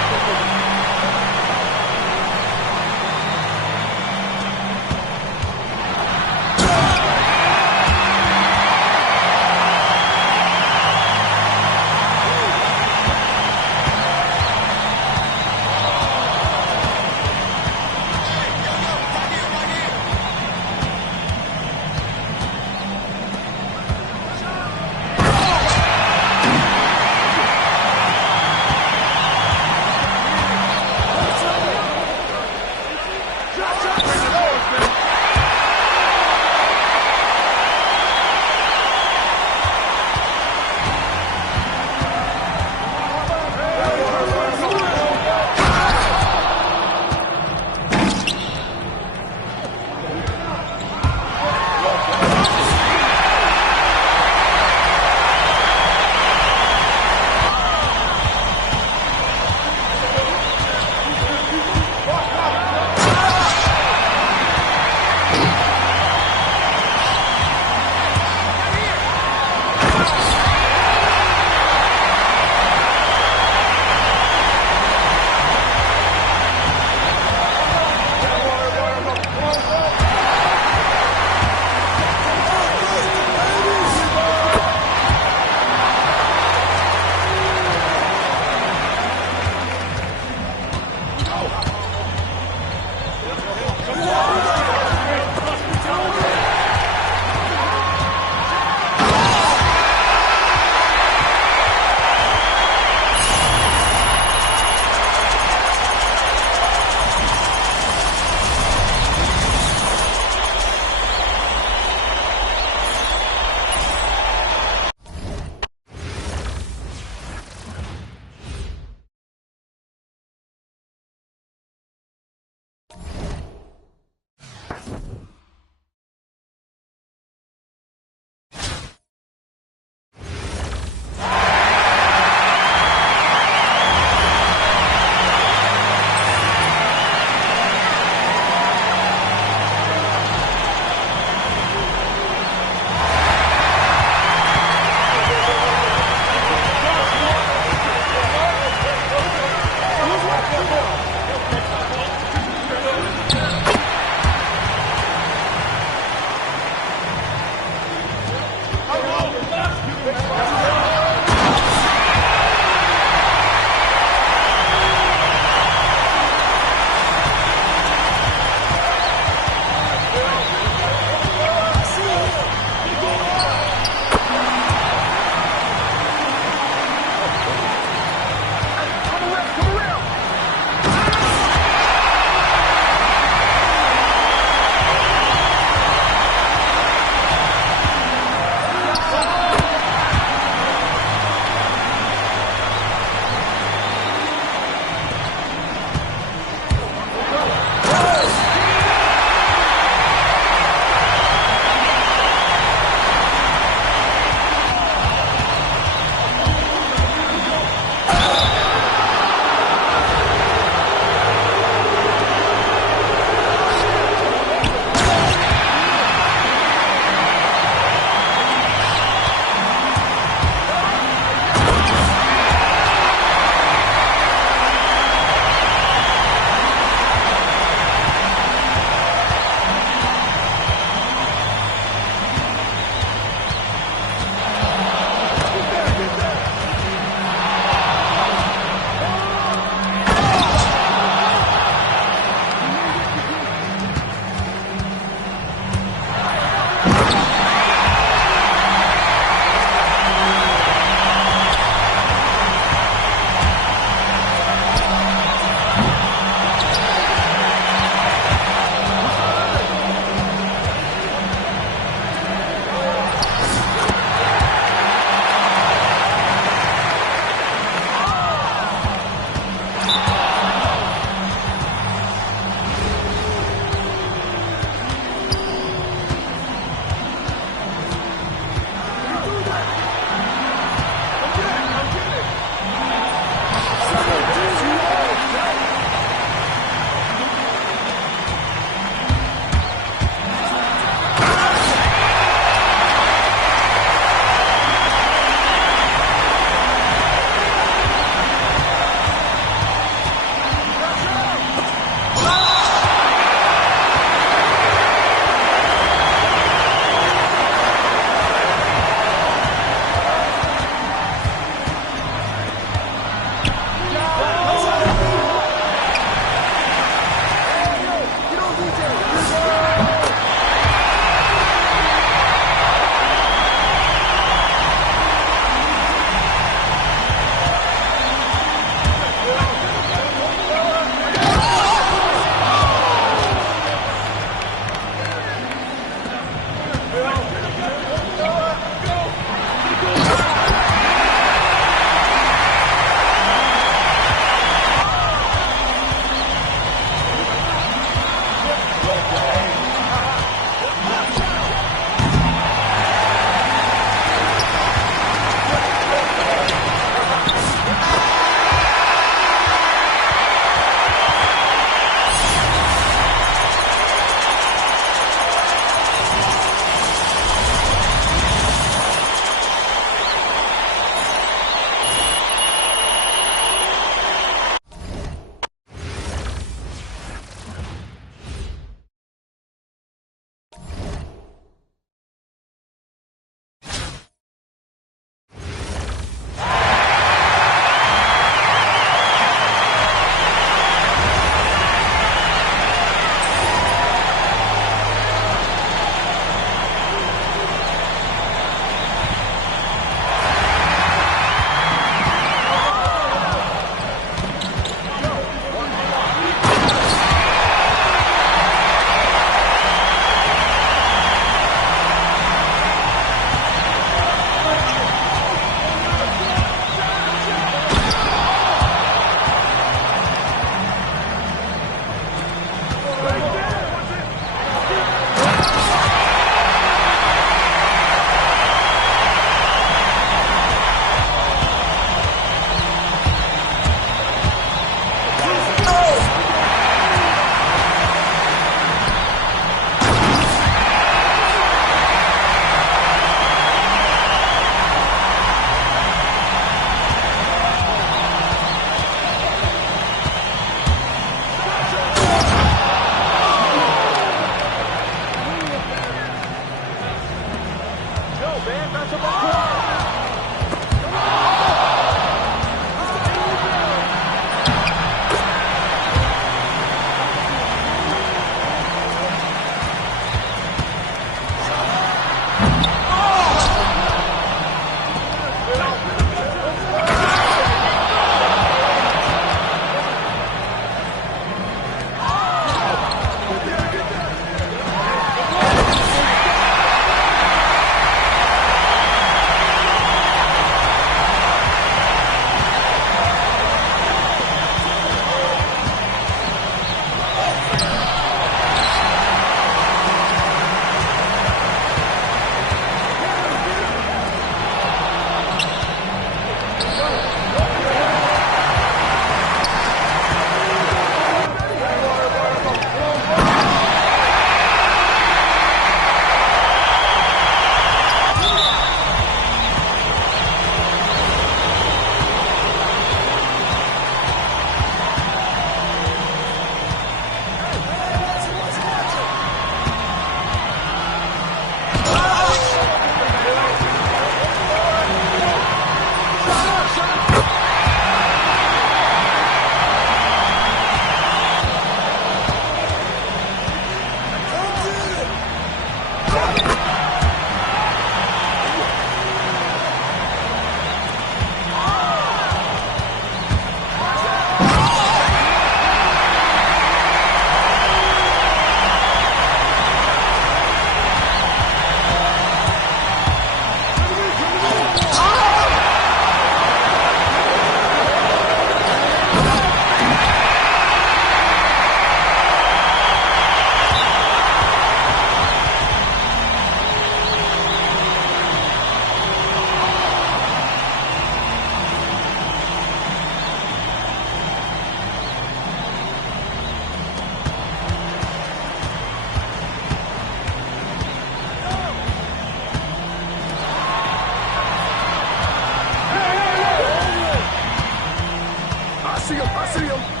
see him. I see him.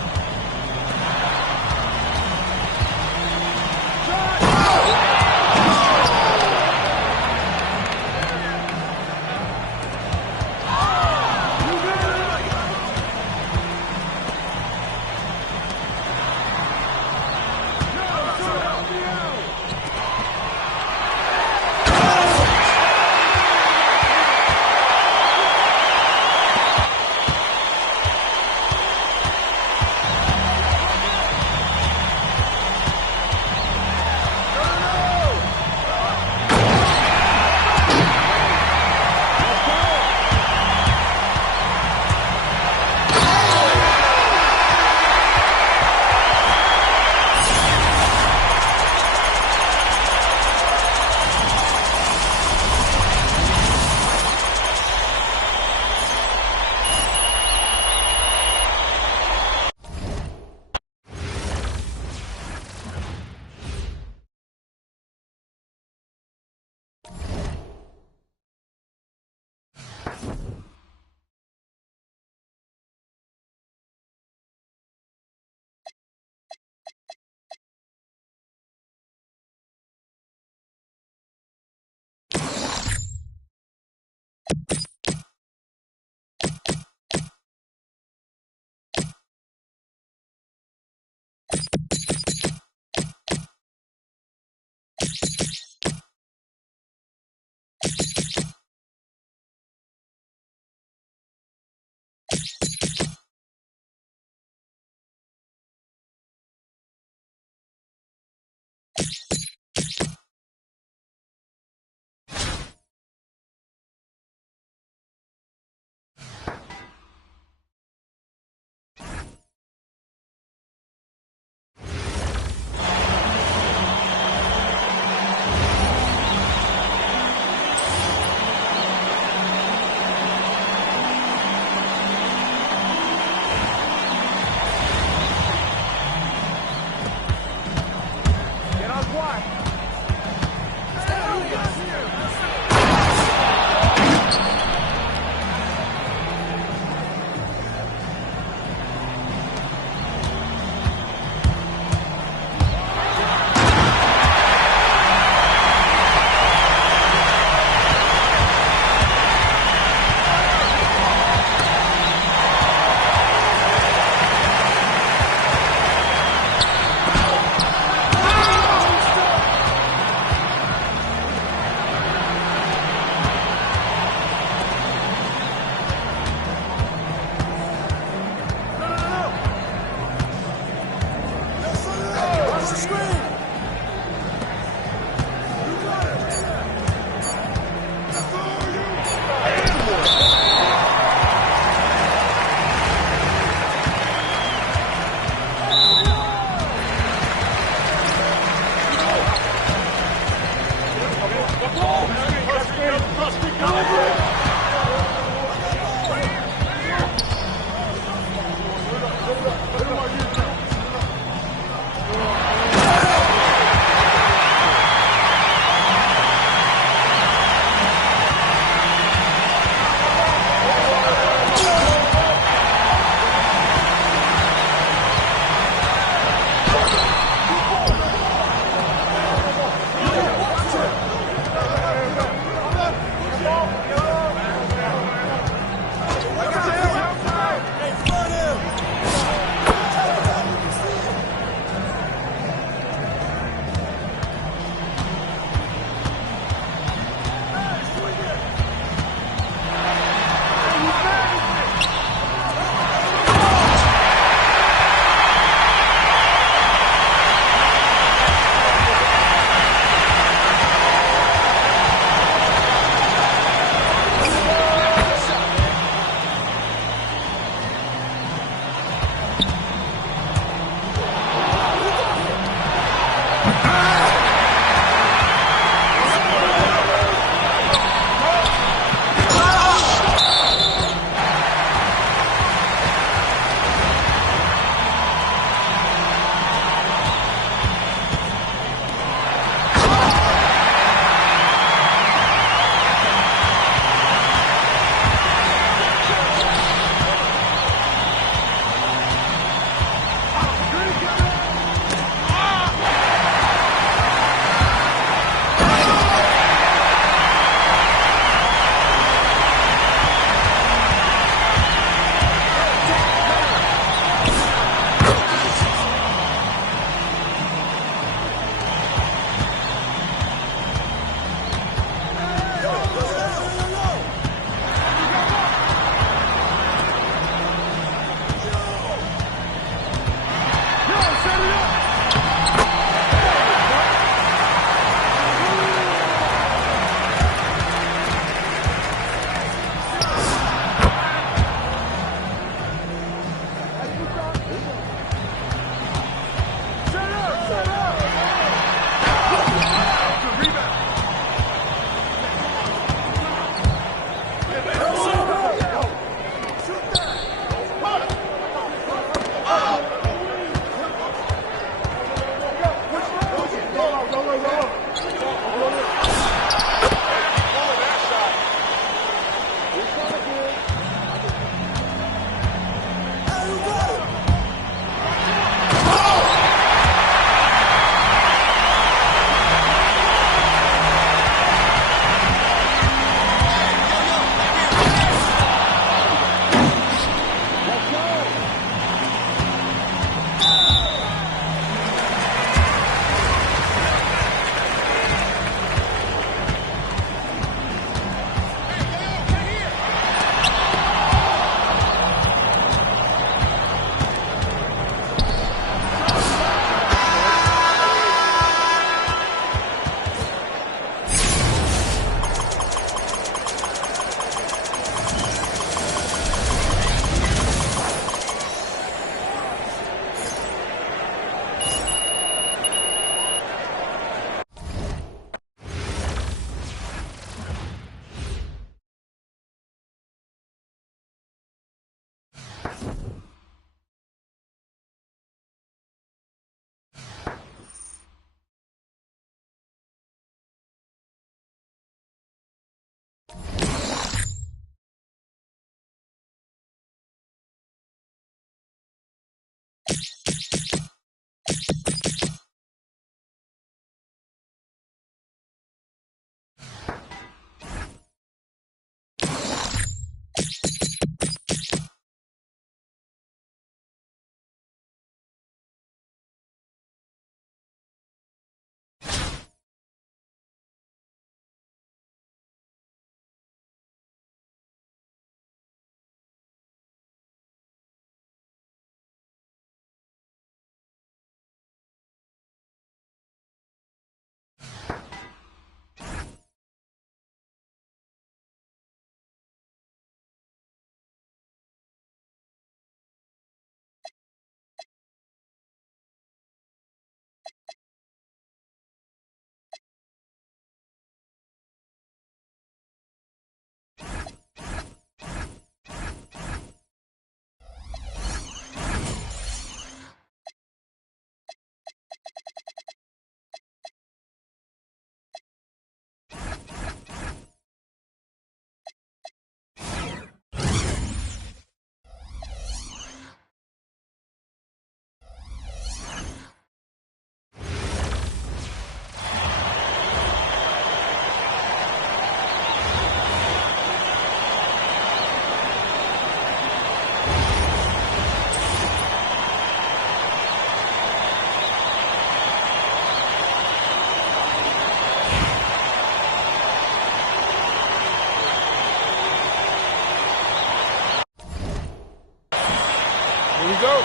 Here we go.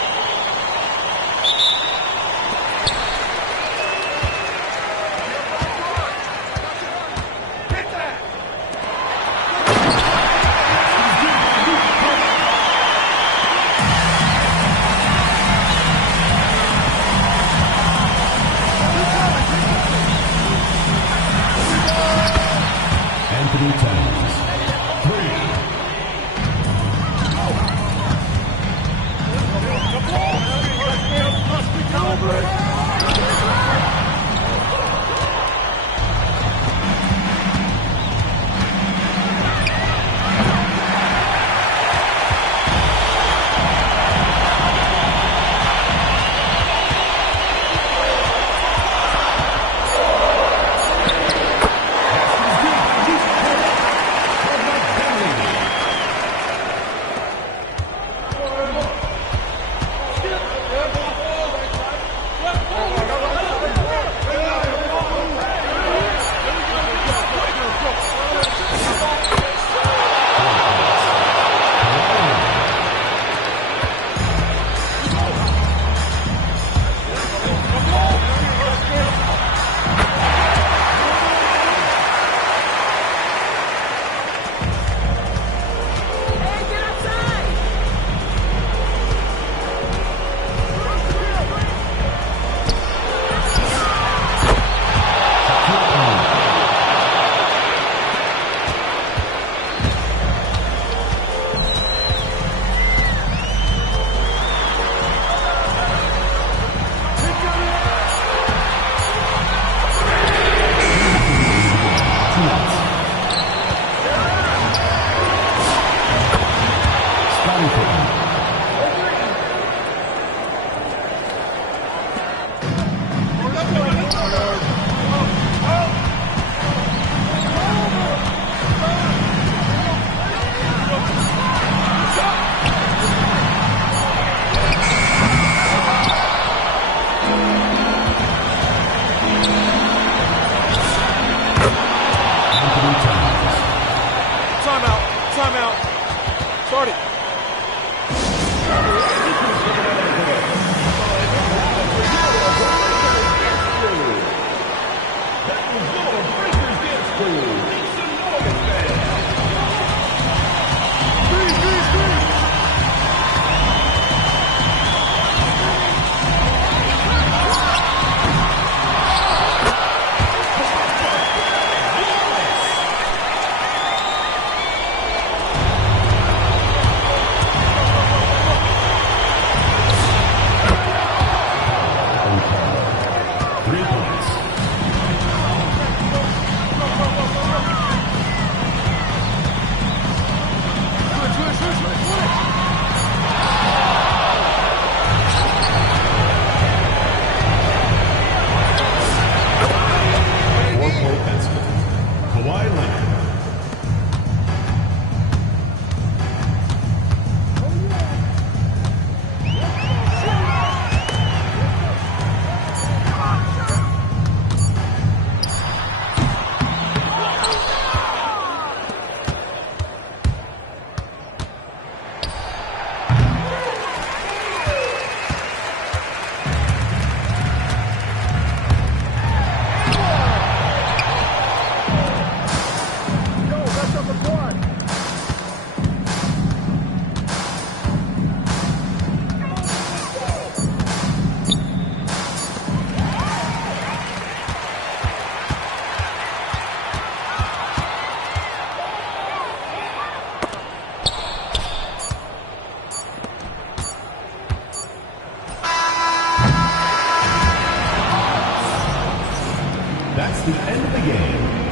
Anthony Towns. 3. Timeout. Start it. That's the end of the game.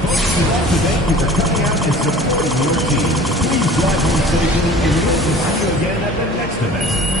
Folks, we'd like to thank you for coming out and supporting your team. Please drive home safely, and we hope to see you again at the next event.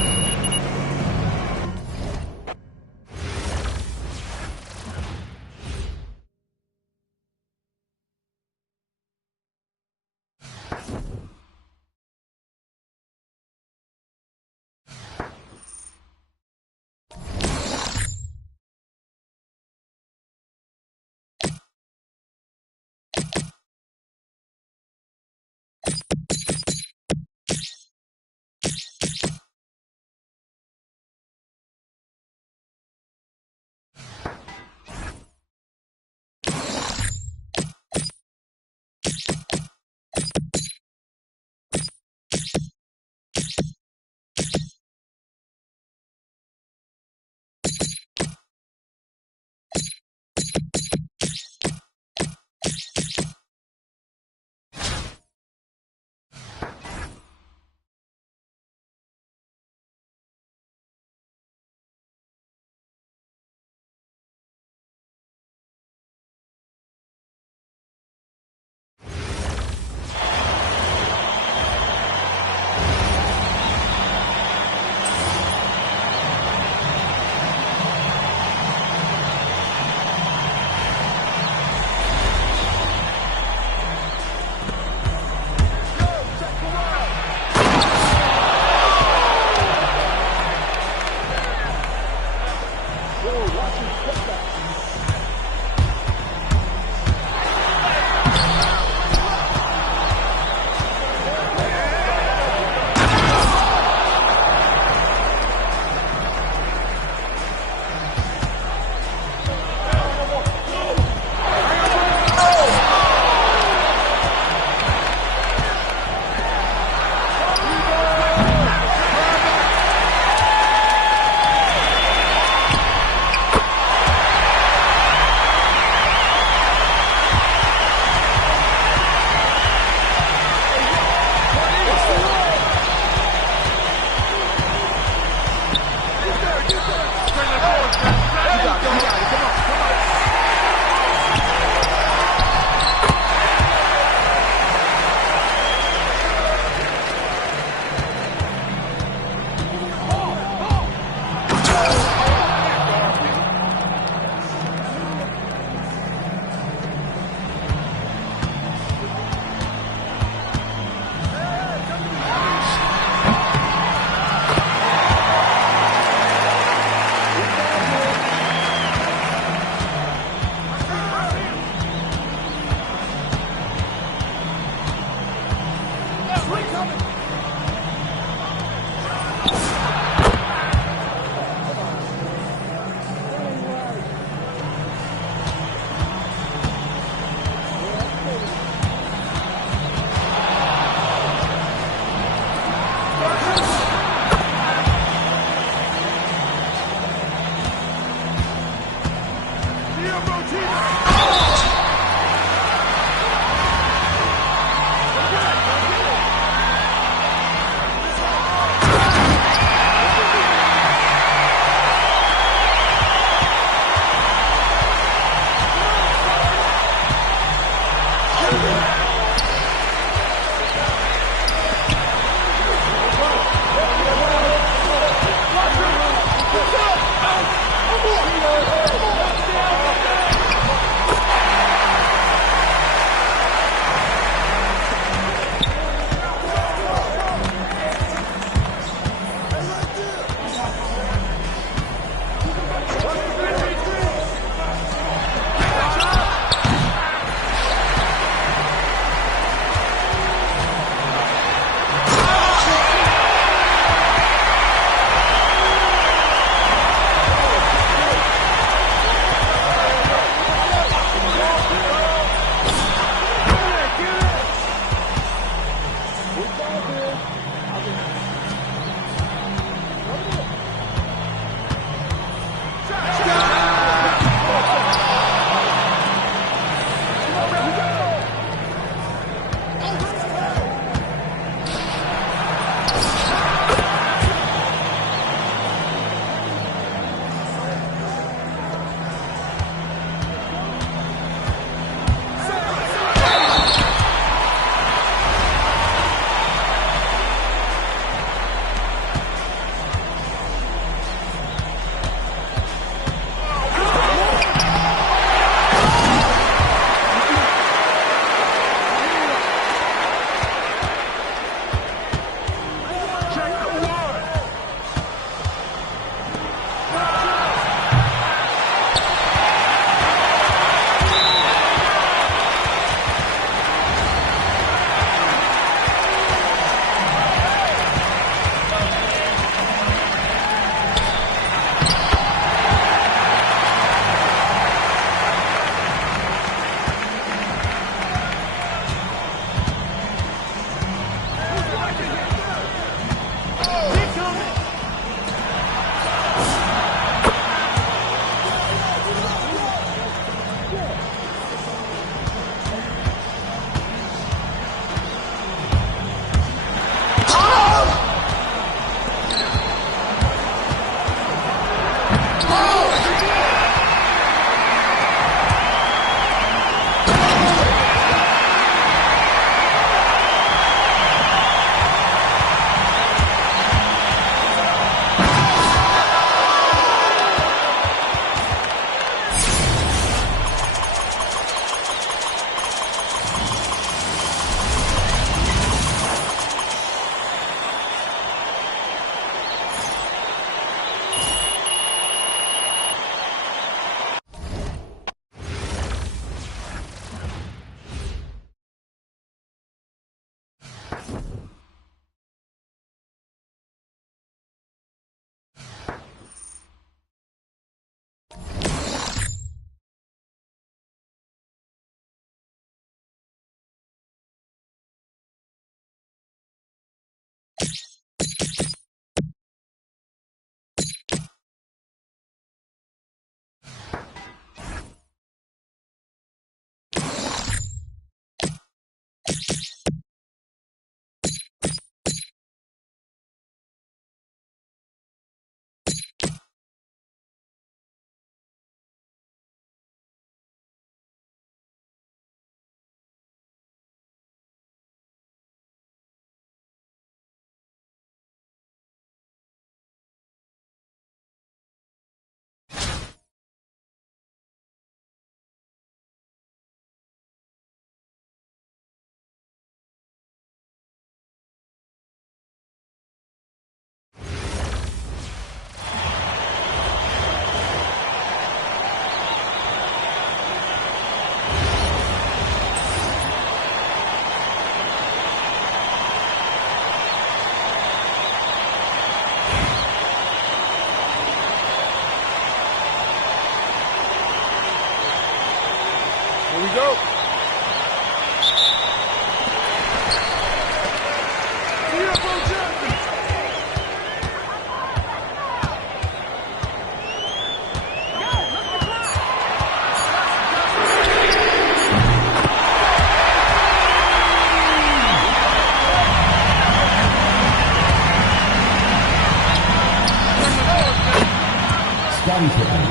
Scottie Pippen.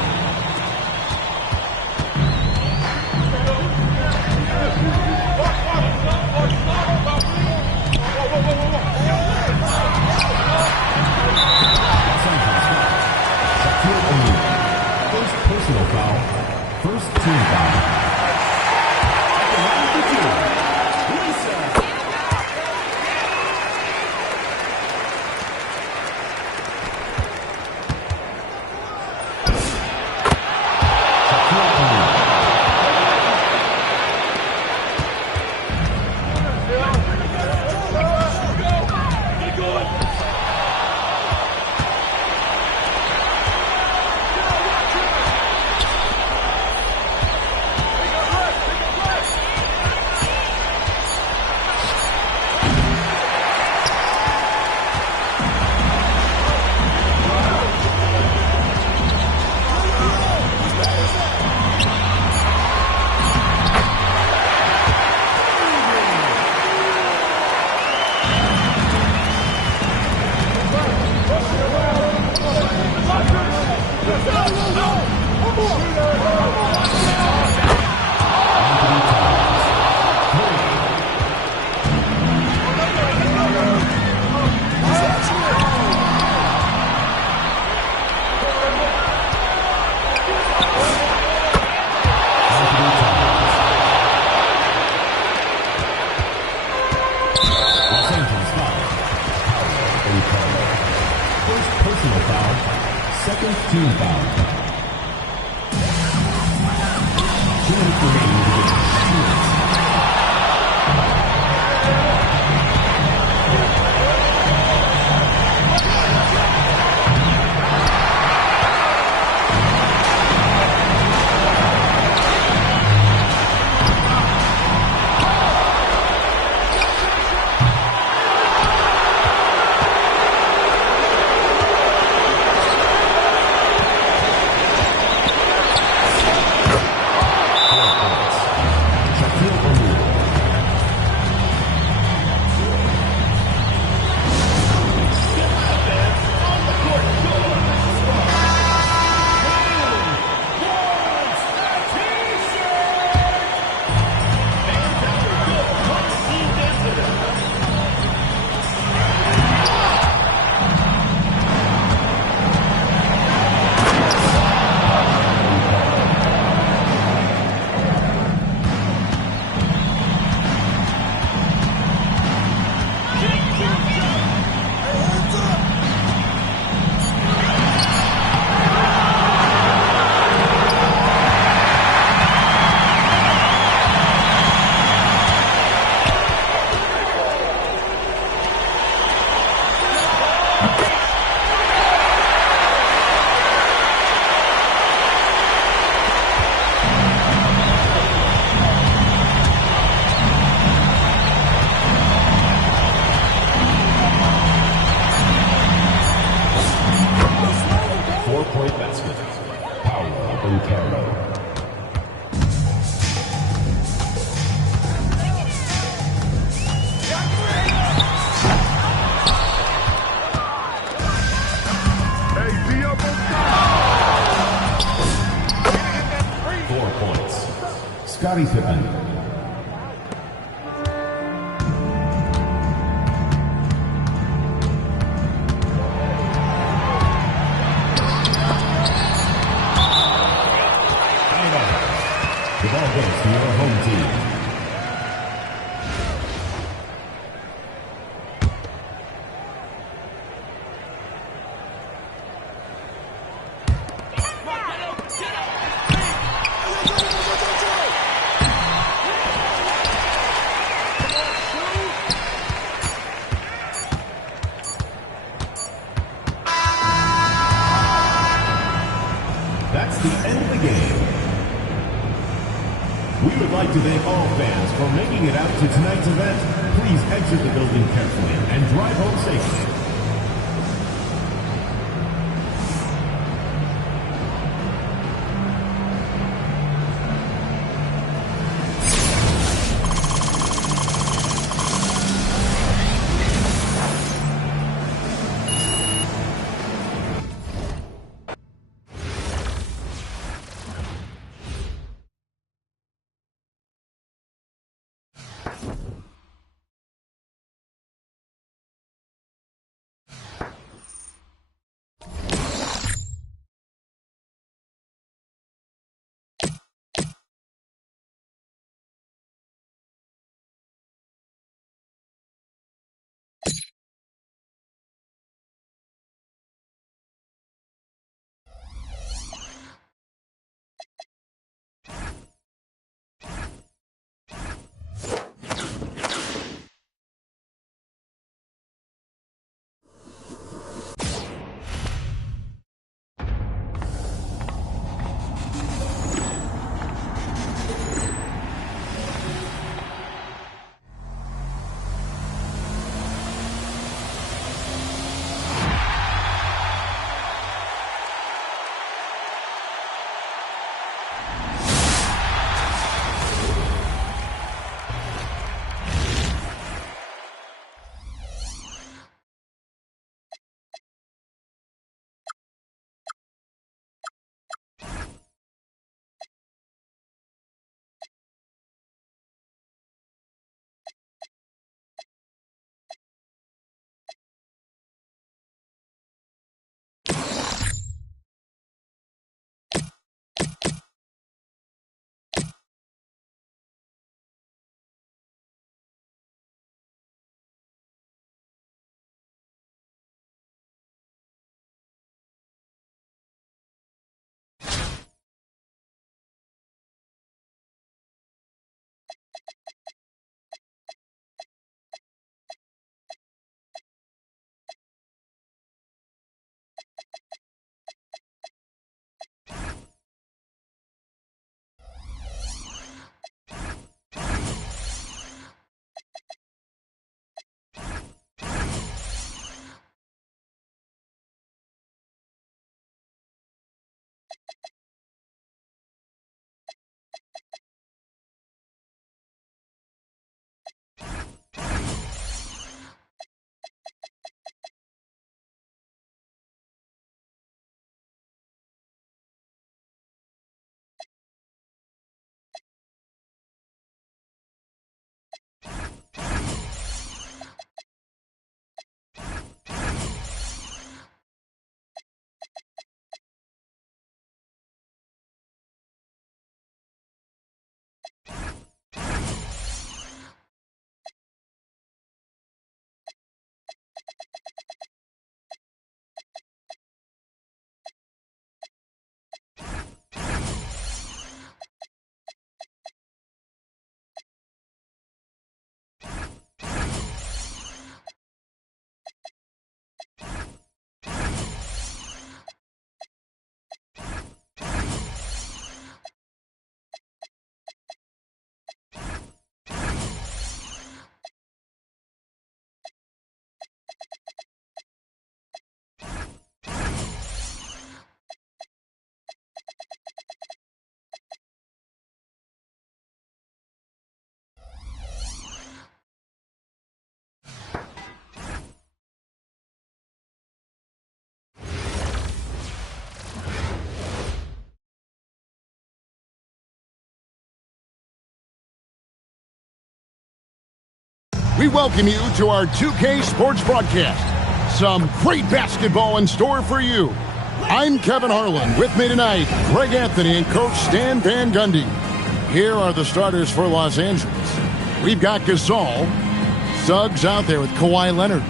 First personal foul. First team foul. Second team foul. 2 minutes remaining in the game. Scottie Pippen. The ball goes to your home team. That's the end of the game. We would like to thank all fans for making it out to tonight's event. Please exit the building carefully and drive home safely. we welcome you to our 2K Sports broadcast. Some great basketball in store for you. I'm Kevin Harlan. With me tonight, Greg Anthony and Coach Stan Van Gundy. Here are the starters for Los Angeles. We've got Gasol. Suggs out there with Kawhi Leonard.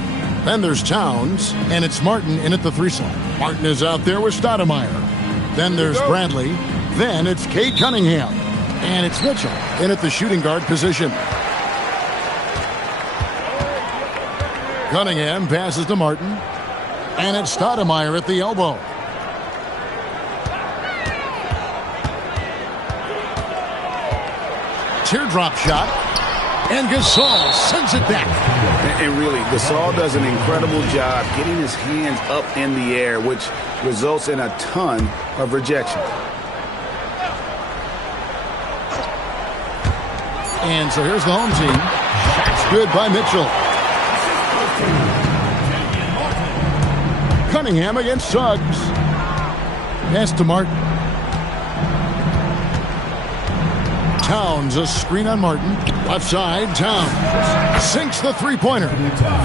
Then there's Towns, and it's Martin in at the 3 slot. Martin is out there with Stoudemire. Then there's Bradley. Then it's Cade Cunningham. And it's Mitchell in at the shooting guard position. Cunningham passes to Martin. And it's Stoudemire at the elbow. Teardrop shot. And Gasol sends it back. And really, Gasol does an incredible job getting his hands up in the air, which results in a ton of rejection. And so here's the home team. That's good by Mitchell. Cunningham against Suggs. Pass to Martin. Towns, a screen on Martin. Left side, Towns. Sinks the three-pointer.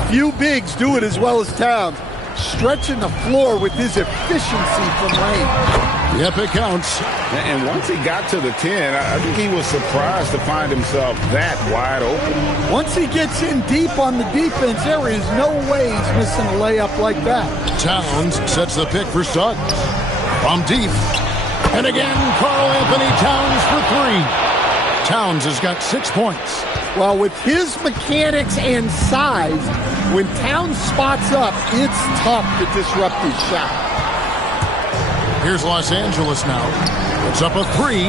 Few bigs do it as well as Towns. Stretching the floor with his efficiency from range. Yep, it counts. And once he got to the 10, I think he was surprised to find himself that wide open. Once he gets in deep on the defense, there is no way he's missing a layup like that. Towns sets the pick for Suggs. From deep. And again, Karl Anthony Towns for 3. Towns has got 6 points. Well, with his mechanics and size, when Towns spots up, it's tough to disrupt his shot. Here's Los Angeles now. It's up a 3.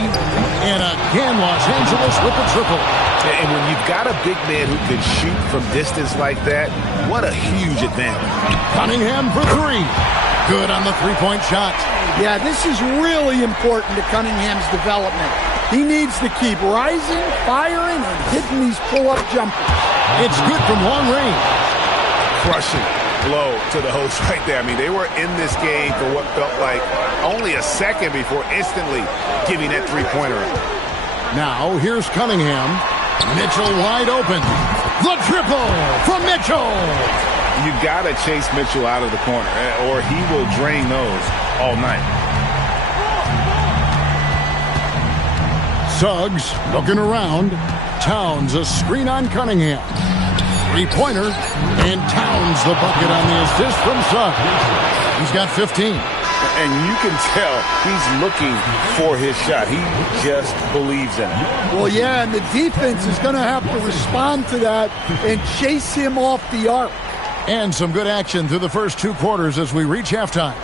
And again, Los Angeles with the triple. And when you've got a big man who can shoot from distance like that, what a huge advantage. Cunningham for 3. Good on the three-point shot. Yeah, this is really important to Cunningham's development. He needs to keep rising, firing, and hitting these pull-up jumpers. It's good from long range. Crushing blow to the host right there. I mean, they were in this game for what felt like only a second before instantly giving that three-pointer. Now, here's Cunningham. Mitchell wide open. The triple from Mitchell. You got to chase Mitchell out of the corner, or he will drain those all night. Suggs looking around. Towns, a screen on Cunningham. Three-pointer. And Towns the bucket on the assist from Suggs. He's got 15. And you can tell he's looking for his shot. He just believes in it. Well, yeah, and the defense is going to have to respond to that and chase him off the arc. And some good action through the first 2 quarters as we reach halftime.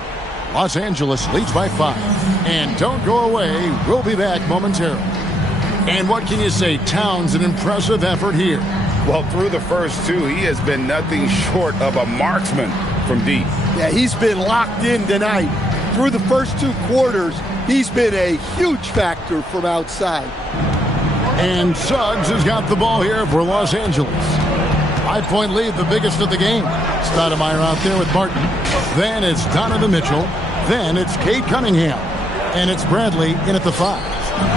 Los Angeles leads by 5. And don't go away. We'll be back momentarily. And what can you say? Towns, an impressive effort here. Well, through the first 2, he has been nothing short of a marksman from deep. Yeah, he's been locked in tonight. Through the first 2 quarters, he's been a huge factor from outside. And Suggs has got the ball here for Los Angeles. 5-point lead, the biggest of the game. Stoudemire out there with Martin. Then it's Donovan Mitchell. Then it's Cade Cunningham. And it's Bradley in at the 5.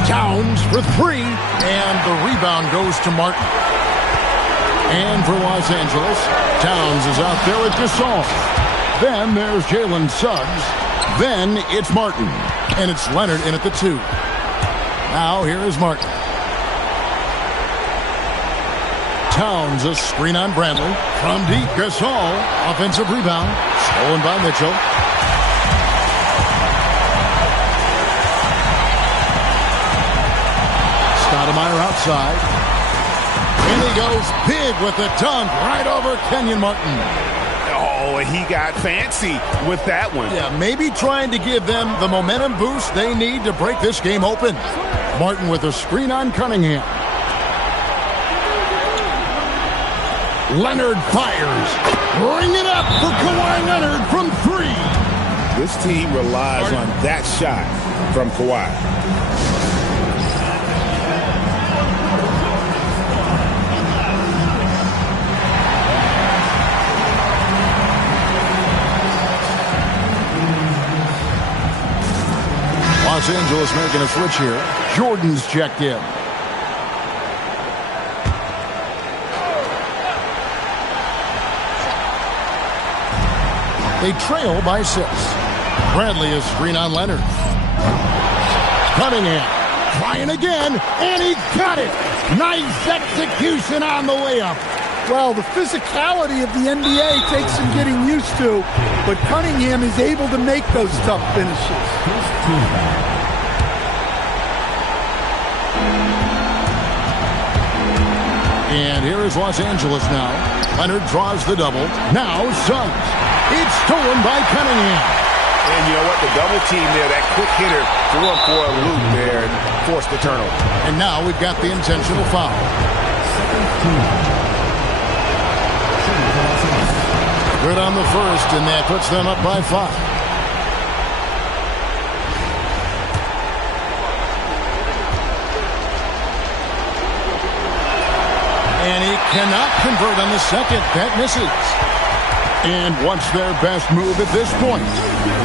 Towns for 3. And the rebound goes to Martin. And for Los Angeles, Towns is out there with Gasol. Then there's Jalen Suggs. Then it's Martin. And it's Leonard in at the 2. Now here is Martin. Towns, a screen on Bradley. From deep, Gasol. Offensive rebound. Stolen by Mitchell. Stoudemire outside. And he goes big with the dunk right over Kenyon Martin. Oh, he got fancy with that one. Yeah, maybe trying to give them the momentum boost they need to break this game open. Martin with a screen on Cunningham. Leonard fires. Bring it up for Kawhi Leonard from 3. This team relies on that shot from Kawhi. Los Angeles making a switch here. Jordan's checked in. They trail by 6. Bradley is screen on Leonard. Cunningham trying again, and he got it. Nice execution on the layup. Well, the physicality of the NBA takes some getting used to, but Cunningham is able to make those tough finishes. And here is Los Angeles now. Leonard draws the double. Now Suggs. It's stolen by Cunningham. And you know what? The double team there, that quick hitter threw him for a loop there and forced the turnover. And now we've got the intentional foul. Good on the first, and that puts them up by 5. And he cannot convert on the second. That misses. And what's their best move at this point?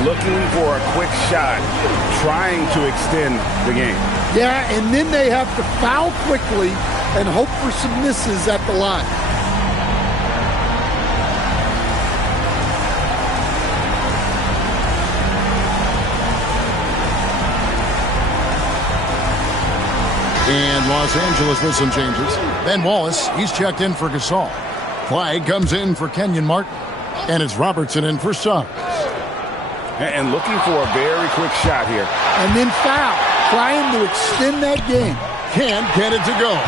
Looking for a quick shot, trying to extend the game. Yeah, and then they have to foul quickly and hope for some misses at the line. And Los Angeles with some changes. Ben Wallace, he's checked in for Gasol. Clyde comes in for Kenyon Martin. And it's Robertson in for Suggs. And looking for a very quick shot here. And then foul, trying to extend that game. Can't get it to go.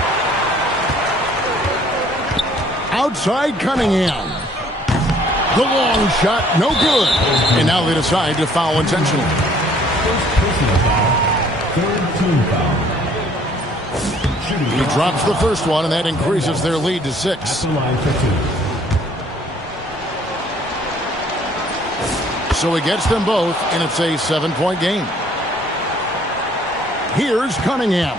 Outside Cunningham. The long shot, no good. And now they decide to foul intentionally. He drops the first one, and that increases their lead to 6. So he gets them both, and it's a 7-point game. Here's Cunningham.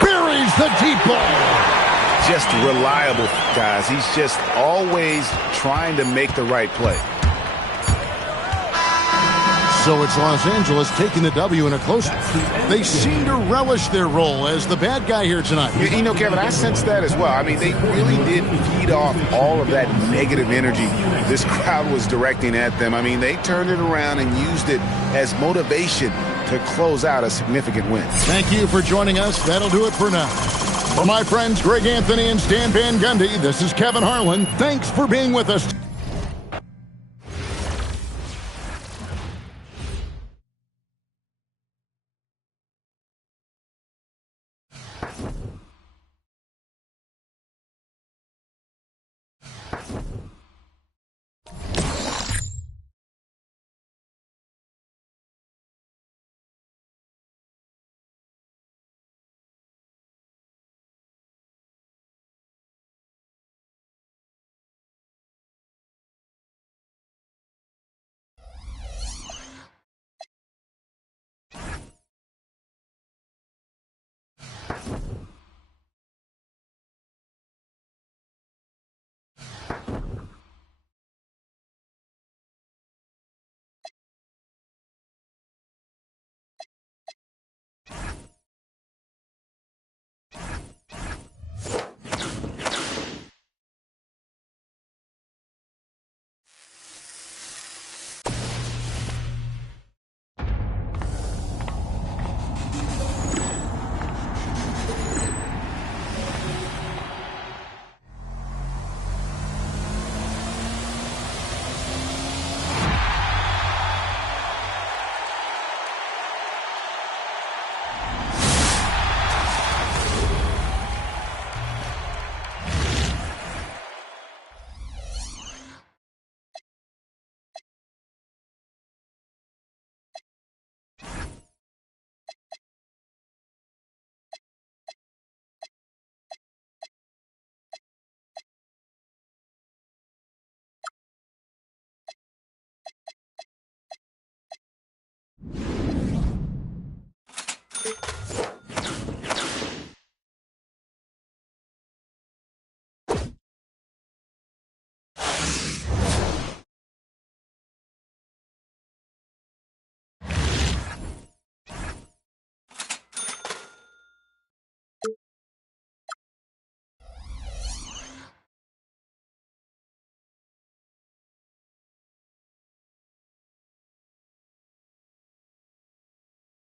Buries the deep ball. Just reliable, guys. He's just always trying to make the right play. So it's Los Angeles taking the W in a close one. They seem to relish their role as the bad guy here tonight. You know, Kevin, I sense that as well. I mean, they really did feed off all of that negative energy this crowd was directing at them. I mean, they turned it around and used it as motivation to close out a significant win. Thank you for joining us. That'll do it for now. For my friends Greg Anthony and Stan Van Gundy, this is Kevin Harlan. Thanks for being with us.